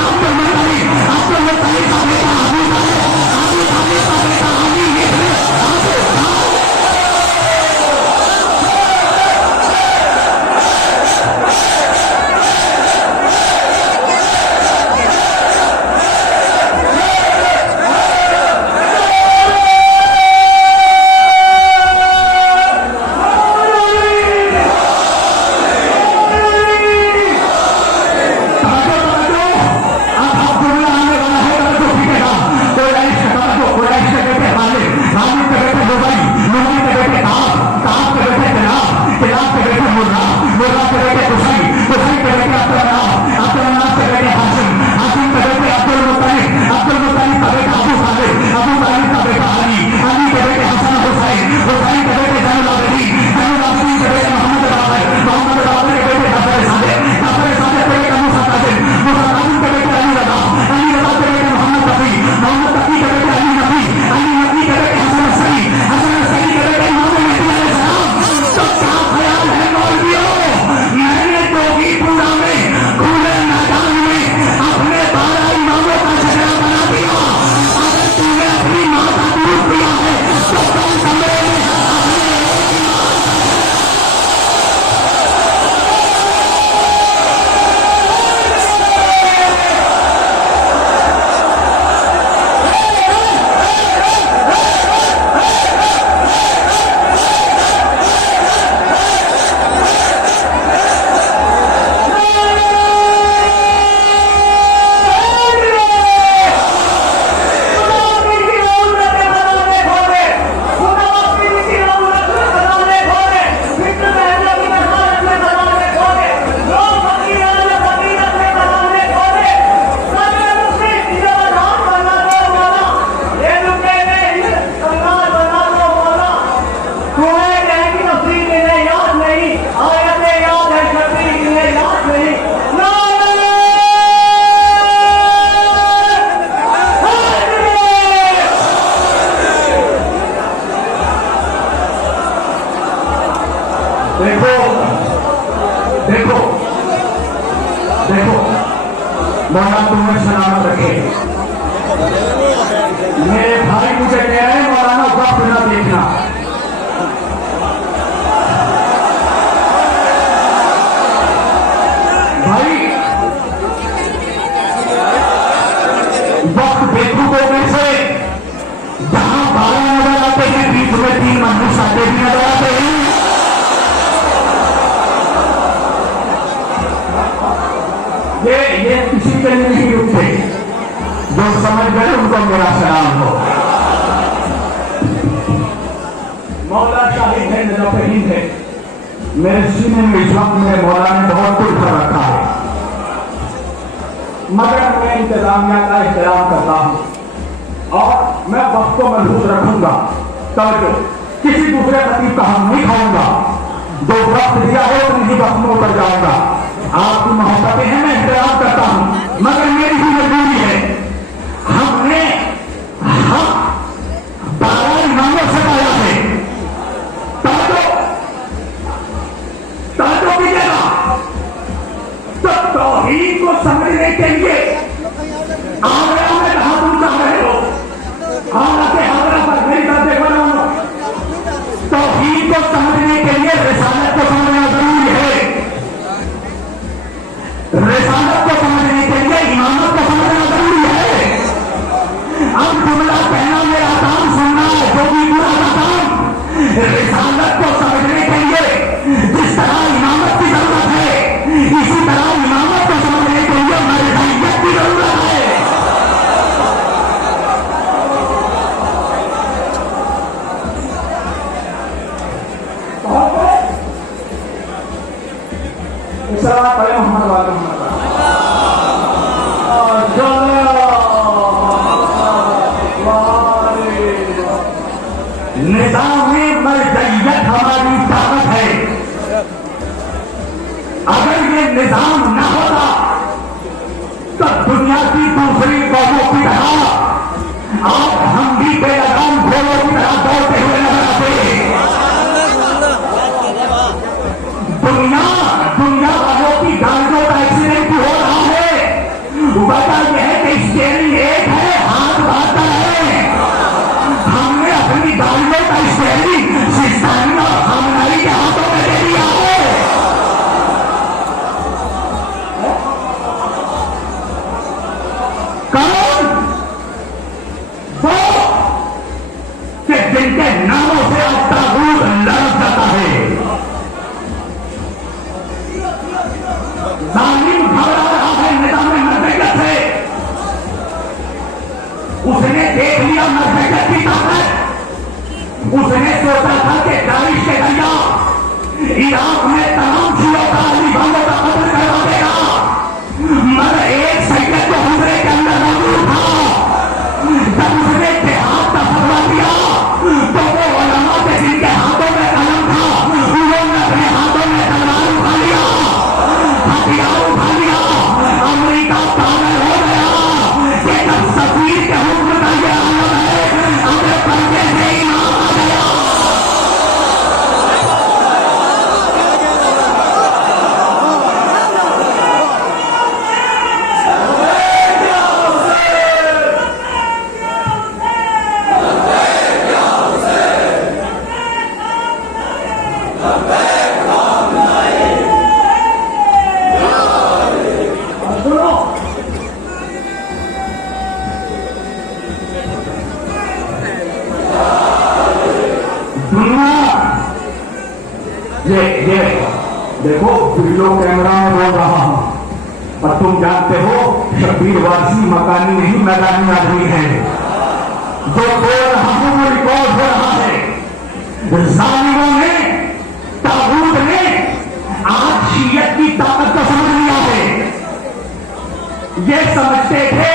अब्दुल मुत्तलिब, अब्दुल मुत्तलिब का बेटा अबू तालिब, अबू तालिब का बेटा अली इब्न अबू देखो देखो देखो, मौला तुम्हें सलामत रखे। मेरे भाई मुझे कह रहे हैं मौलाना वक्त ना देखना। भाई ਤੁਹਾਨੂੰ ਸਾਡੇ ਵੀ ਨਜ਼ਰ ਆਉਂਦੇ हैं। ये किसी के लिए नहीं रुकते, जो समझ गए उनको मेरा सलाम हो। मौला शाहिद है, नजफहीन है, मेरे सीने में इस वक्त मेरे मौला ने बहुत कुछ कर रखा है, मगर मैं इंतजामिया का एहतराम करता हूँ और मैं वक्त को महफूज रखूंगा। तवज्जो, किसी दूसरे खतीब का हम नहीं खाऊंगा, जो वक्त दिया है उन्हीं वक्त में उतर जाऊंगा। आपकी मोहब्बतें हैं, मैं एहतराम करता हूं, मगर मेरी भी मजबूरी है। हमने 12 इमामों से पाया है, ताजो कीजिएगा, तो तौहीद को समझने के लिए आगरा में कहा तुम चाह रहे हो, हालांकि आगरा पर मेरी बात देखो ना, तौहीद को समझने के लिए रिसालत को समझना जरूरी है, रिसालत को समझने के लिए इमामत को समझना जरूरी है। अब जुमला कहना मेरा काम सुनना है, जो भी बुरा का काम। रिसालत को समझने के लिए जिस तरह इमामत की जरूरत है, इसी तरह इमामत को समझने के लिए मरज़ियत की जरूरत है। निज़ाम-ए मरज़ियत हमारी ताकत है। अगर ये निज़ाम न होता तो दुनिया की दूसरी कौमों की तरह आज हम भी बेलगाम घोड़ों की तरह दौड़ते हुए नजर आते। दुनिया वालों की गाड़ियों का एक्सीडेंट हो रहा है, वजह यह है कि स्टीयरिंग एक है, हाथ बहत्तर है। हमने अपनी गाड़ियों का स्टीयरिंग सिस्तानी और खामनाई के हाथों में दे दिया है। कौन? वो कि जिनके नामों से अब ताबूत लड़क जाता है। जालिम घबरा रहा है निज़ाम-ए मरज़ियत से, उसने देख लिया मरज़ियत की ताकत, उसने सोचा था कि दाइश के दरिया इराक में तमाम शियों का अली भाइयों का कत्ल करवा देगा, मगर एक सैयद को दूसरे के अंदर मौजूद था। जब उसने जिहाद का फतवा दिया तो वो उलमा के जिनके हाथों में कलम था, उन्होंने अपने हाथों में तलवार उठा लिया, हथियार उठा लिया। अमेरिका पागल हो गया कि जब सफीर के हुक्म का ये आलम है, अपने पर्दे से इमाम आ गया। ये देखो वीडियो कैमरा में बोल रहा हूं और तुम जानते हो शब्बीर वासी मकानी नहीं मैदानी आदमी है। जो बोल रहा हूं वो रिकॉर्ड हो रहा है। जालिमों ने, तागूत ने आज शीयत की ताकत को समझ लिया है। ये समझते थे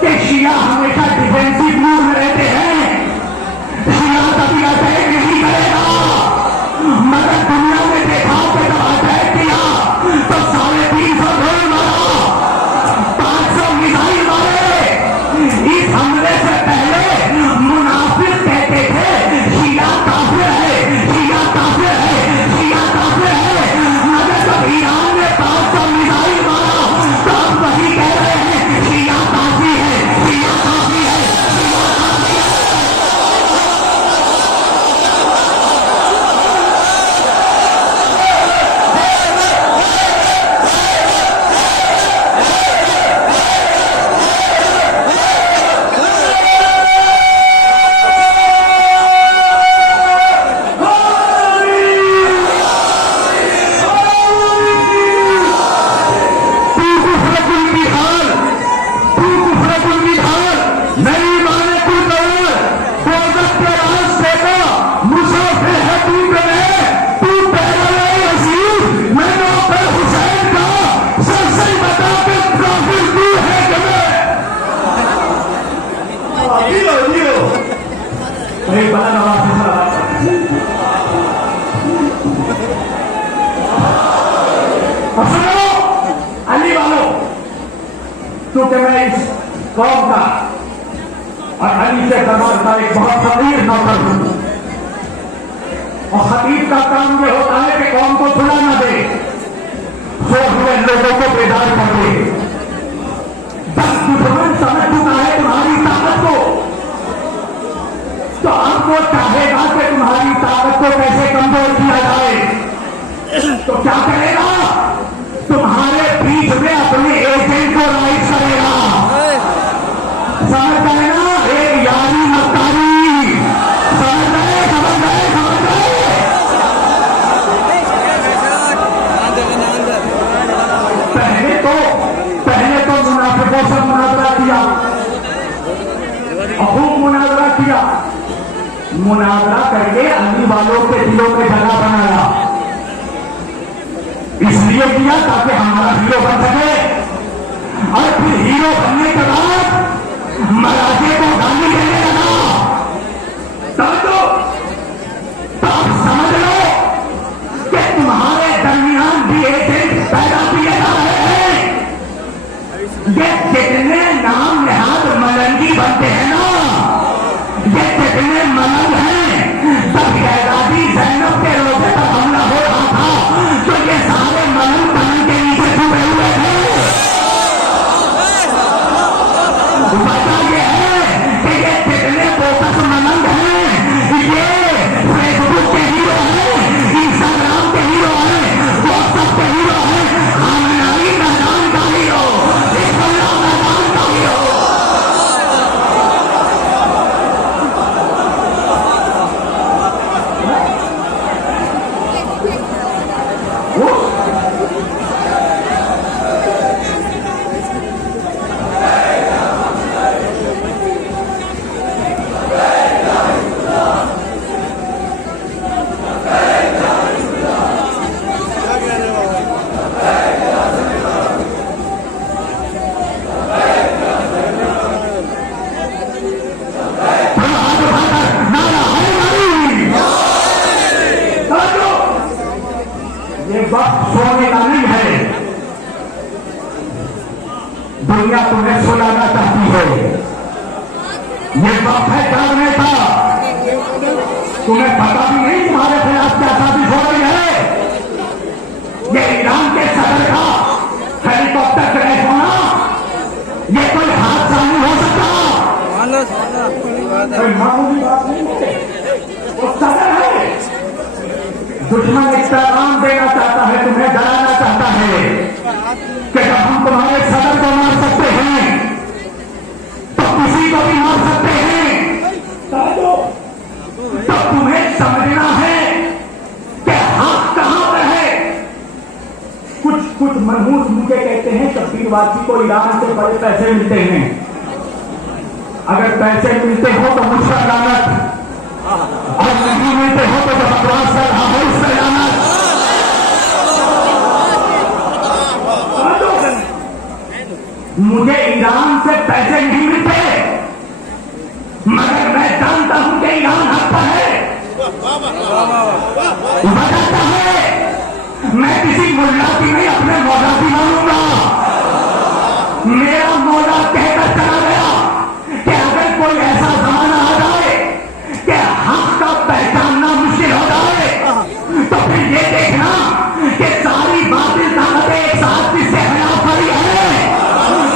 कि शिया हमेशा डिफेंसिव मूड में रहते हैं, शिया कभी अटैक नहीं करेगा, मगर दुनिया में देखा कि जब अटैक किया तो 350 गोली मारा, 500 मिसाइल मारे। इस हमले से पहले मुनाफिक कहते थे शिया काफिर है, शिया काफिर है, शिया काफिर है, मगर जब ईरान ने 500 मिसाइल मारा तो अब वही कह रहे हैं शिया काफी है, शिया काफी है, शिया काफी है। और सुनो अली वालों, क्योंकि मैं इस कौम का और अली के दरबार का एक बहुत फकीर नौकर हूं, और खतीब का काम ये होता है कि कौम को सुना न दे, सो हुए लोगों को बेदार कर दे। बस दुश्मन समझ चुका है तुम्हारी ताकत को, तो अब वो चाहेगा कि तुम्हारी ताकत को कैसे कमजोर किया जाए। तो क्या करेगा? तुम्हारे बीच में अपने एजेंट को राइट करेगा। समझ गए ना? एक यारी मक्कारी। समझ गए, समझ गए, समझ गए। पहले तो मुनाफिकों से मुनाजरा किया, खूब मुनाजरा किया, मुनाजरा करके अली वालों के दिलों में जगह बनाया। इसलिए किया ताकि हमारा हीरो बन सके, और फिर हीरो बनने के बाद मराठे को गाली देने लगा। तब समझ लो कि तुम्हारे दरमियान भी एजेंट पैदा किए जा रहे हैं। ये जितने नाम निहाद मलंगी बनते हैं ना, ये जितने मलंग हैं, तब शहजादी ज़ैनब के रोज़े पर हमला हो रहा था तो ये सारे मलंग पलंग के नीचे छुपे हुए थे। वजह ये है कि ये जितने बोकस मलंग हैं, ये फेसबुक के हीरो हैं, इंस्टाग्राम के हीरो हैं, व्हाट्सएप के हीरो हैं, खानदानी मैदान का हीरो, इस्लाम मैदान का हीरो। वक्त सोने का नहीं है। दुनिया तुम्हें सुलाना चाहती है, ये वक्त है जागने का। तुम्हें पता भी नहीं तुम्हारे खिलाफ क्या साजिश हो रही है। ये ईरान के सदर का हेलीकॉप्टर क्रैश होना, ये कोई हादसा नहीं हो सकता। मामूली बात नहीं है, वो सदर है। दुश्मन इस पैगाम देना चाहता है, तुम्हें डराना चाहता है कि जब हम तुम्हारे सदर को मार सकते हैं तो किसी को भी मार सकते हैं। तो तुम्हें समझना है कि हक कहां पर है। कुछ मनहूस मुझे कहते हैं कश्मीरवासी को ईरान से बड़े पैसे मिलते हैं। अगर पैसे मिलते हो तो मुझ पर लानत, और नहीं मिलते हो तो जब बकवास कर रहा हो उस पर लानत। मुझे ईरान से पैसे नहीं मिलते, मगर मैं जानता हूं कि ईरान हक पर है। बताता है मैं किसी मुल्ला की नहीं अपने मौला की मानूंगा। मेरा मौला कहकर चला गया कि अगर कोई ऐसा जमाना आ जाए कि हक का पहचानना मुश्किल हो जाए तो फिर ये देखना कि सारी बातें ताकतें एक साथ किससे खिलाफ खड़ी है।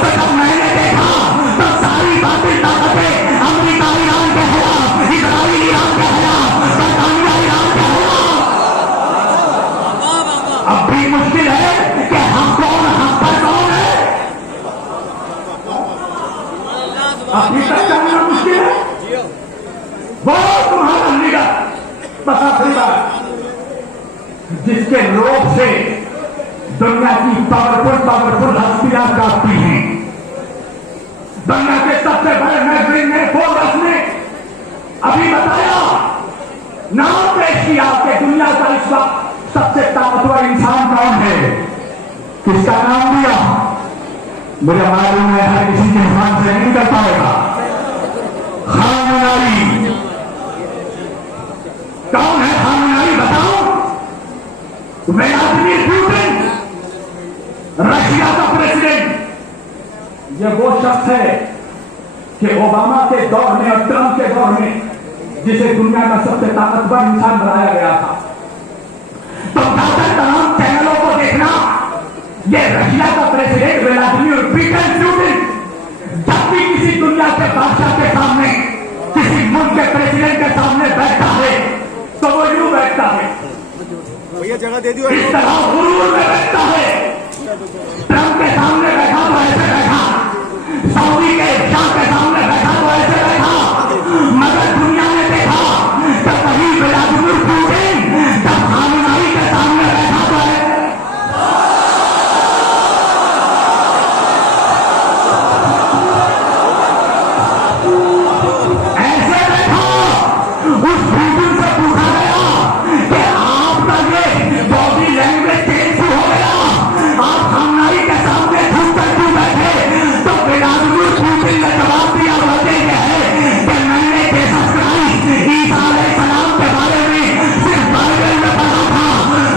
तो जब मैंने देखा तो सारी बातें ताकतें अमेरिका ईरान के खिलाफ, इजराइल ईरान के खिलाफ, बरतानिया ईरान के खिलाफ। अब भी मुश्किल है कि हम कौन, हम पर कौन है, अभी तक जानना मुश्किल है। वो तुम्हारा लीडर बस आखिरी बात, जिसके लोभ से दुनिया की पावरफुल हस्तियां काटती हैं। दुनिया के सबसे बड़े मैगजीन ने फोर्ब्स ने अभी बताया, नाम पेश किया कि दुनिया का इस वक्त सबसे ताकतवर इंसान कौन है। किसका नाम दिया मुझे मालूम है, हर किसी के हिसाब से नहीं कर पाएगा। खामनेई। कौन है खामनेई बताओ। व्लादिमीर पुतिन रशिया का प्रेसिडेंट ये वो शख्स है कि ओबामा के दौर में और ट्रंप के दौर में जिसे दुनिया का सबसे ताकतवर इंसान बनाया गया था। तो तमाम चैनलों को देखना, ये रशिया का प्रेसिडेंट व्लादिमीर पुतिन जब भी किसी दुनिया के बादशाह के सामने, किसी मुल्क के प्रेसिडेंट के सामने बैठता है तो वो यूं बैठता है, भैया जगह दे दियो। इस तरह गुरूर में बैठता है। ट्रंप के सामने बैठा तो ऐसे बैठा, सऊदी के शाह के सामने बैठा तो ऐसे बैठा, मगर दुनिया ने देखा कि कहीं व्लादिमीर पुतिन जब खामनेई के सामने बैठा तो ऐसे बैठा। उस पुतिन से पूछा गया कि आपका ये बॉडी लैंग्वेज चेंज हो गया, आप खामनेई के सामने झुक कर क्यों बैठे? तो व्लादिमीर पुतिन ने जवाब दिया, वजह यह है कि मैंने जीसस क्राइस्ट ईसा अलैहिस्सलाम के बारे में सिर्फ बाइबल में पढ़ा था,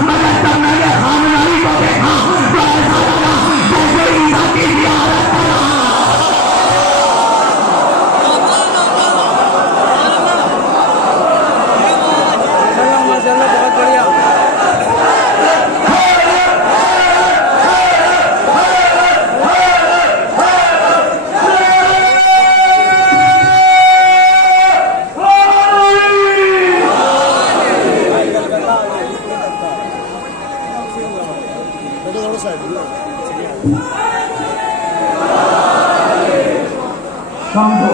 मगर जब मैंने खामनेई को देखा तो ऐसा लगा जैसे ईसा की जियारत कर रहा। माशाल्लाह बहुत बढ़िया। समझो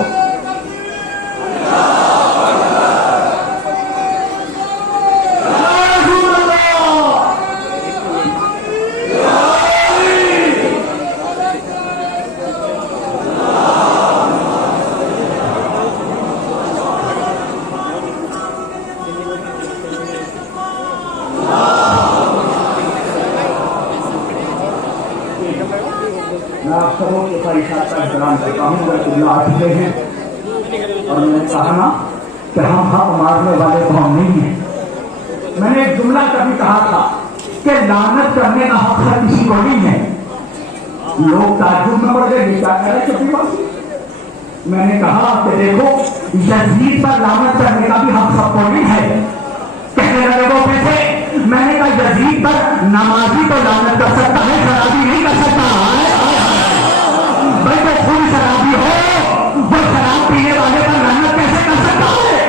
मैं आप सबों के परिषद का एहतराम करता हूँ। रसूलुल्लाह आते हैं और मैंने कहा ना कि हम हक मारने वाले तो हम नहीं हैं। मैंने एक जुमला कभी कहा था कि लानत करने का हक हर किसी को नहीं है। लोग ताज्जुब में पड़ गए, क्या कह रहे चुप्पी बात। मैंने कहा कि देखो यजीद पर लानत करने का भी हक सबको नहीं है। कहने लगे वो कैसे? मैंने कहा यजीद पर नमाजी तो लानत कर सकता है, शराबी नहीं कर सकता। भाई तो खून शराबी हो, वो शराब पीने वाले पर लानत कैसे कर सकता है?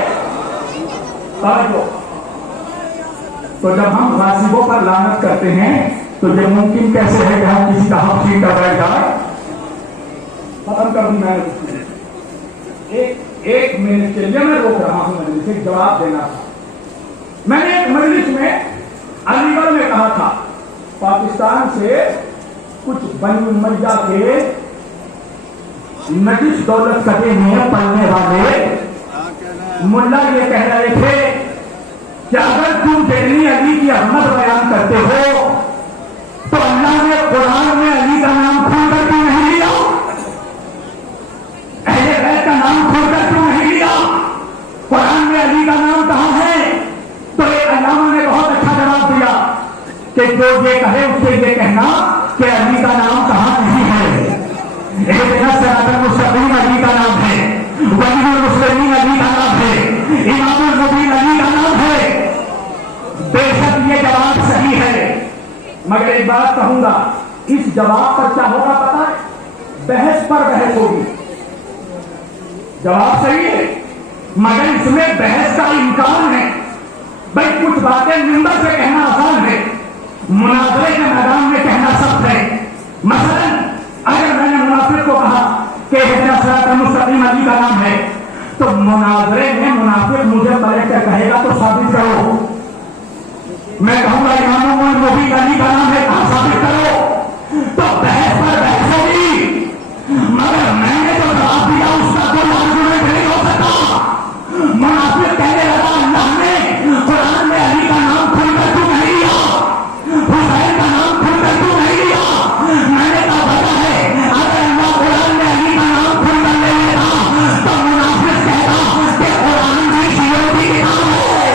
तो जब हम गासिबों पर लानत करते हैं तो ये मुमकिन कैसे है कि हम किसी का हक छीन कर बैठ जाए? खत्म कर दी मैंने। एक मिनट के लिए मैं रोक रहा हूं, मजलिस एक जवाब देना था। मैंने एक मजलिस में अलीगढ़ में कहा था, पाकिस्तान से कुछ बनी उमैया के नजिस दौलत कटे में पढ़ने वाले मुल्ला ये कह रहे थे कि अगर तुम जैनी अली की अहमद बयान करते हो तो अल्लाह ने कुरान में अली का नाम खोलकर क्यों नहीं लिया? अहले बैत का नाम खोलकर क्यों नहीं लिया? कुरान में अली का नाम कहां है? तो एक अल्लामा ने बहुत अच्छा जवाब दिया कि जो ये कहे उससे ये कहना कि अली का नाम कहां नहीं है। मुस्तकीम अली का नाम है, वलीउल मुस्लिमीन अली का नाम है, इमामुल मुबीन अली का नाम है। बेशक ये जवाब सही है, मगर एक बात कहूंगा, इस जवाब पर क्या होगा पता है? बहस पर बहस होगी। जवाब सही है मगर इसमें बहस का इम्कान है। भाई कुछ बातें मिंबर से कहना आसान है, मुनाजरे के मैदान में कहना सख्त है। मसलन अगर मैंने मुनाफिक को कहा कि सिरातल मुस्तकीम अली का नाम है, तो मुनाजरे में मुनाफिक मुझे पलट कर कहेगा तो साबित करो। मैं कहूंगा इमामुल मुबीन अली का नाम है, कहां साबित करो? तो बहस पर बहस होगी, मगर मैंने जो जवाब दिया उसका कोई आर्गुमेंट नहीं हो सकता। मुनाफिक कहने लगा अल्लाह ने कुरान में अली का नाम खुलकर क्यों नहीं लिया, हुसैन का नाम खुलकर क्यों नहीं लिया? मैंने कहा पता है, अगर अल्लाह कुरान में अली का नाम खुलकर ले लेता तो मुनाफिक कहता कि कुरान में शियों की किताब है।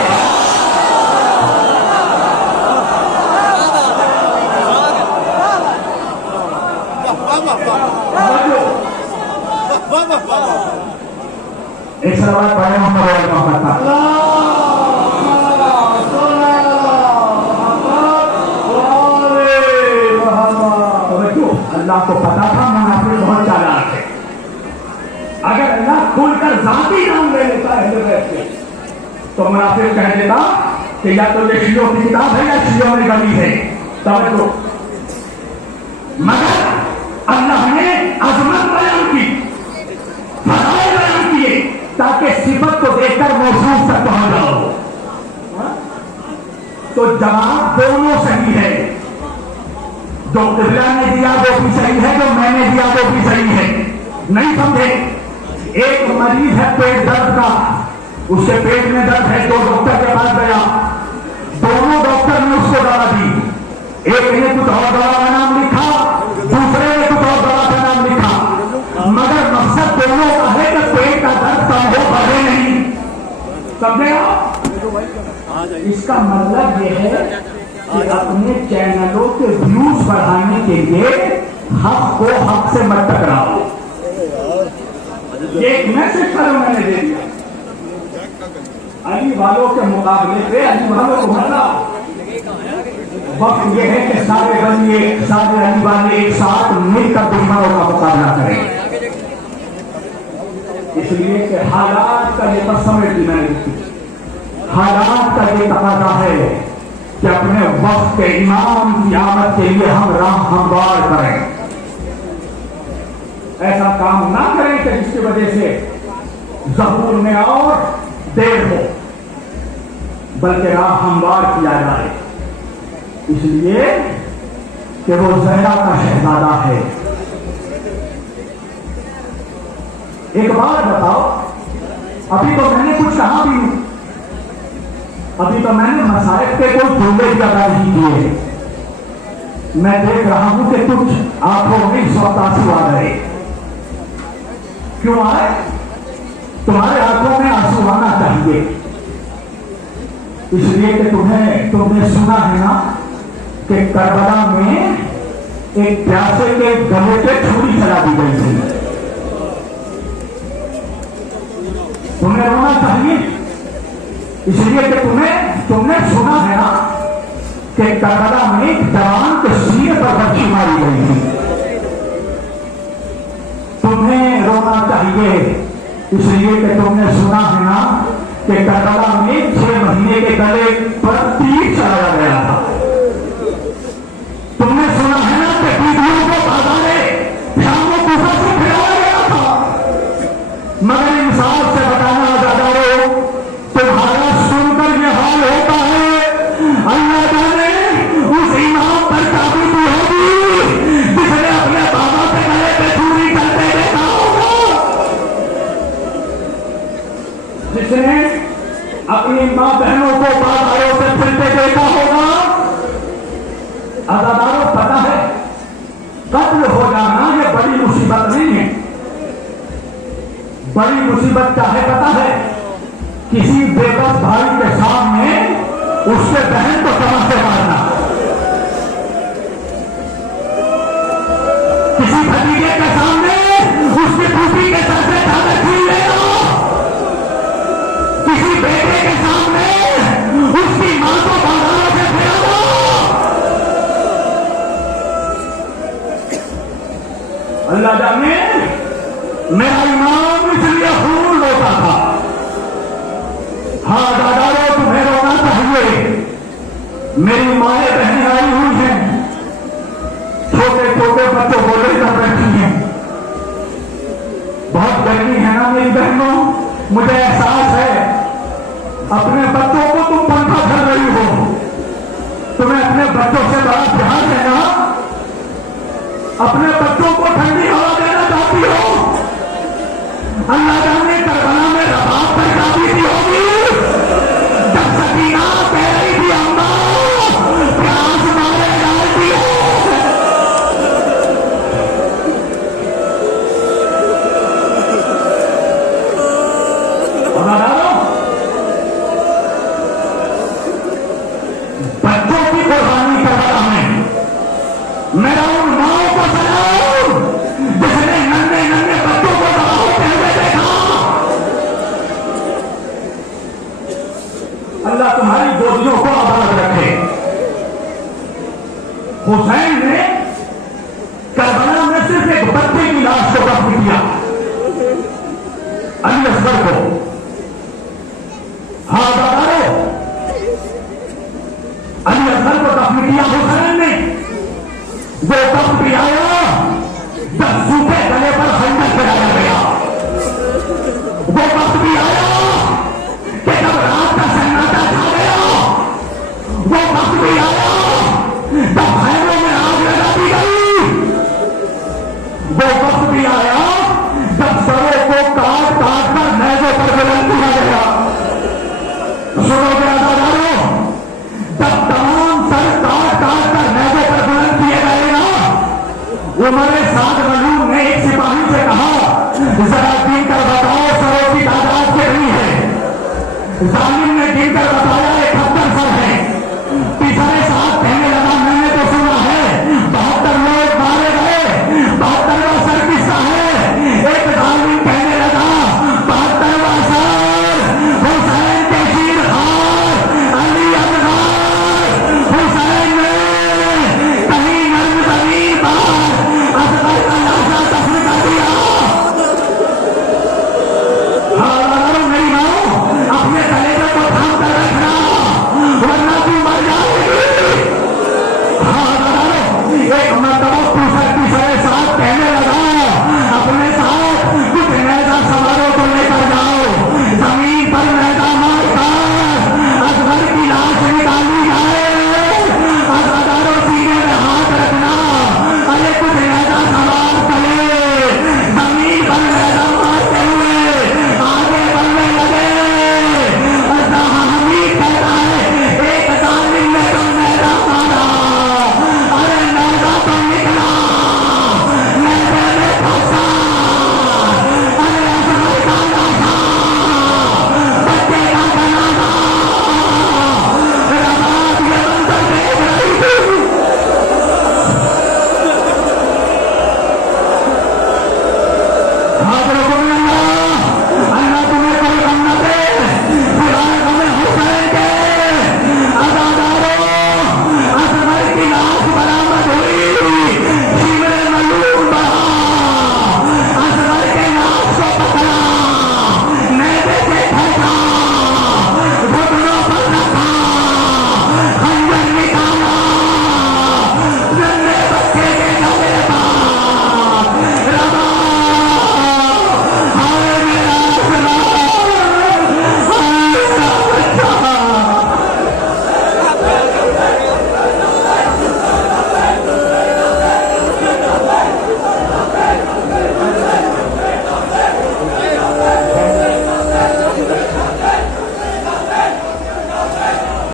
ایک سلوات پڑھے محمد علیہ محمد کا اللہ کو پتا تھا منافق بہت چالاک ہے. اگر اللہ کھول کر ذاتی نام لے لیتا ہے تو منافق کہہ دیتا کہ یا تو یہ شیعوں کی کتاب ہے یا شیعوں نے گلی ہے. توجہ. مگر اللہ نے عظمت بیان کی, فضائل بیان کیے تاکہ صفت کو دیکھ کر موصوف تک پہنچ جاؤ. تو جواب دونوں صحیح ہے. جو قبلہ نے دیا وہ بھی صحیح ہے, جو میں نے دیا وہ بھی صحیح ہے. نہیں سمجھے؟ ایک مریض ہے پیٹ درد کا, اس کے پیٹ میں درد ہے, 2 ڈاکٹر کے پاس گیا, دونوں ڈاکٹر نے اس کو دوا دی. ایک نے کچھ اور دوا کا نام لکھا, دوسرے نے کچھ اور دوا کا نام لکھا, مگر مقصد دونوں کا ہے کہ پیٹ کا درد کم ہو, بڑھے نہیں. سمجھے آپ؟ اس کا مطلب یہ ہے کہ اپنے چینلوں کے ویوز بڑھانے کے لیے حق کو حق سے مت ٹکراؤ. ایک میسج کرو میں نے دے دیا, علی والوں کے مقابلے پہ علی والوں کو ہٹاؤ. وقت یہ ہے کہ سارے بندے, سارے علی والے ایک ساتھ مل کر دشمنوں کا مقابلہ کریں. اس لیے کہ حالات کا یہ تصور کی میں نے, حالات کا یہ تقاضا ہے کہ اپنے وقت کے امام کی آمد کے لیے ہم راہ ہموار کریں. ایسا کام نہ کریں کہ جس کی وجہ سے ظہور میں اور دیر ہو, بلکہ راہ ہموار کیا جائے. اس لیے کہ وہ زہرا کا شہزادہ ہے. ایک بات بتاؤ, ابھی تو میں نے کچھ کہا بھی ہوں, ابھی تو میں نے مسائل کے کوئی جملے بھی ادا نہیں کیے. میں دیکھ رہا ہوں کہ کچھ آنکھوں میں اس وقت آنسو آ رہے. کیوں آئے؟ تمہارے آنکھوں میں آنسو آنا چاہیے, اس لیے کہ تم نے سنا ہے نا کہ کربلا میں ایک پیاسے کے گلے پہ چھری چلا دی گئی تھی. تمہیں رونا چاہیے, اس لیے کہ تم نے سنا ہے نا کہ کربلا میں ایک جوان کے سینے پر برچھی ماری گئی تھی. تمہیں رونا چاہیے, اس لیے کہ تم نے سنا ہے نا کہ کربلا میں 6 مہینے کے گلے پر تیر چلایا گیا تھا. تم نے سنا ہے نا کہ بیویوں کو بازارے شاموں کو سے پھرایا گیا تھا. مگر انصاف سے بتانا آزادارو, تمہارا سن کر یہ حال ہوتا ہے, اللہ جانے اس امام پر ثابت ہوگی جس نے اپنے بابا کے گلے پہ چھری چلتے دیکھا ہوگا, جس نے اپنی ماں بہنوں کو بازاروں سے پھرتے دیکھا ہوگا. عزاداروں پتہ ہے قتل ہو جانا یہ بڑی مصیبت نہیں ہے. بڑی مصیبت کیا ہے پتہ ہے؟ کسی بے بس بھائی کے سامنے اس کے بہن کو کمر سے مارنا, کسی بھتیجے کے سامنے اس کی پھوپھی کے سر سے چادر چھین لینا, کسی بیٹے کے سامنے اس کی ماں کو بازاروں سے پھرانا. اللہ جانے میرا امام اس لیے خون روتا تھا. ہاں دادارو تمہیں رونا چاہیے. میری مائیں بہنیں آئی ہوئی ہیں, چھوٹے چھوٹے بچوں کو لے کر بیٹھی ہیں. بہت گرمی ہے نا میری بہنوں, مجھے احساس ہے. اپنے بچوں کو تم پنکھا کر رہی ہو, تمہیں اپنے بچوں سے بڑا پیار ہے نا, اپنے بچوں کو ٹھنڈی ہوا دینا چاہتی ہو. اللہ جانے کربلا میں رباب پر کافی تھی ہوگی جب سکینہ کہہ رہی تھی اماں پیاس مارے ڈالتی ہو. بچوں کی قربانی کربلا میں میرا ان ماؤں کو سلام वक्त भी आया जब सूखे गले पर खंडक कराया गया। वो वक्त भी आया कि जब रात का सन्नाटा छा गया। वो वक्त भी आया जब खैमों में आग लगा दी गई। वो वक्त भी आया जब सरों को काट काट कर नेज़ों पर बुलंद किया गया। सुनो बेरादारों, जब तमाम सर काट काट कर नेज़ों पर बुलंद किए गए ना, उमर साद मलूम ने एक सिपाही से कहा, जरा गिन कर बताओ सरों की तादाद कितनी है। जालिम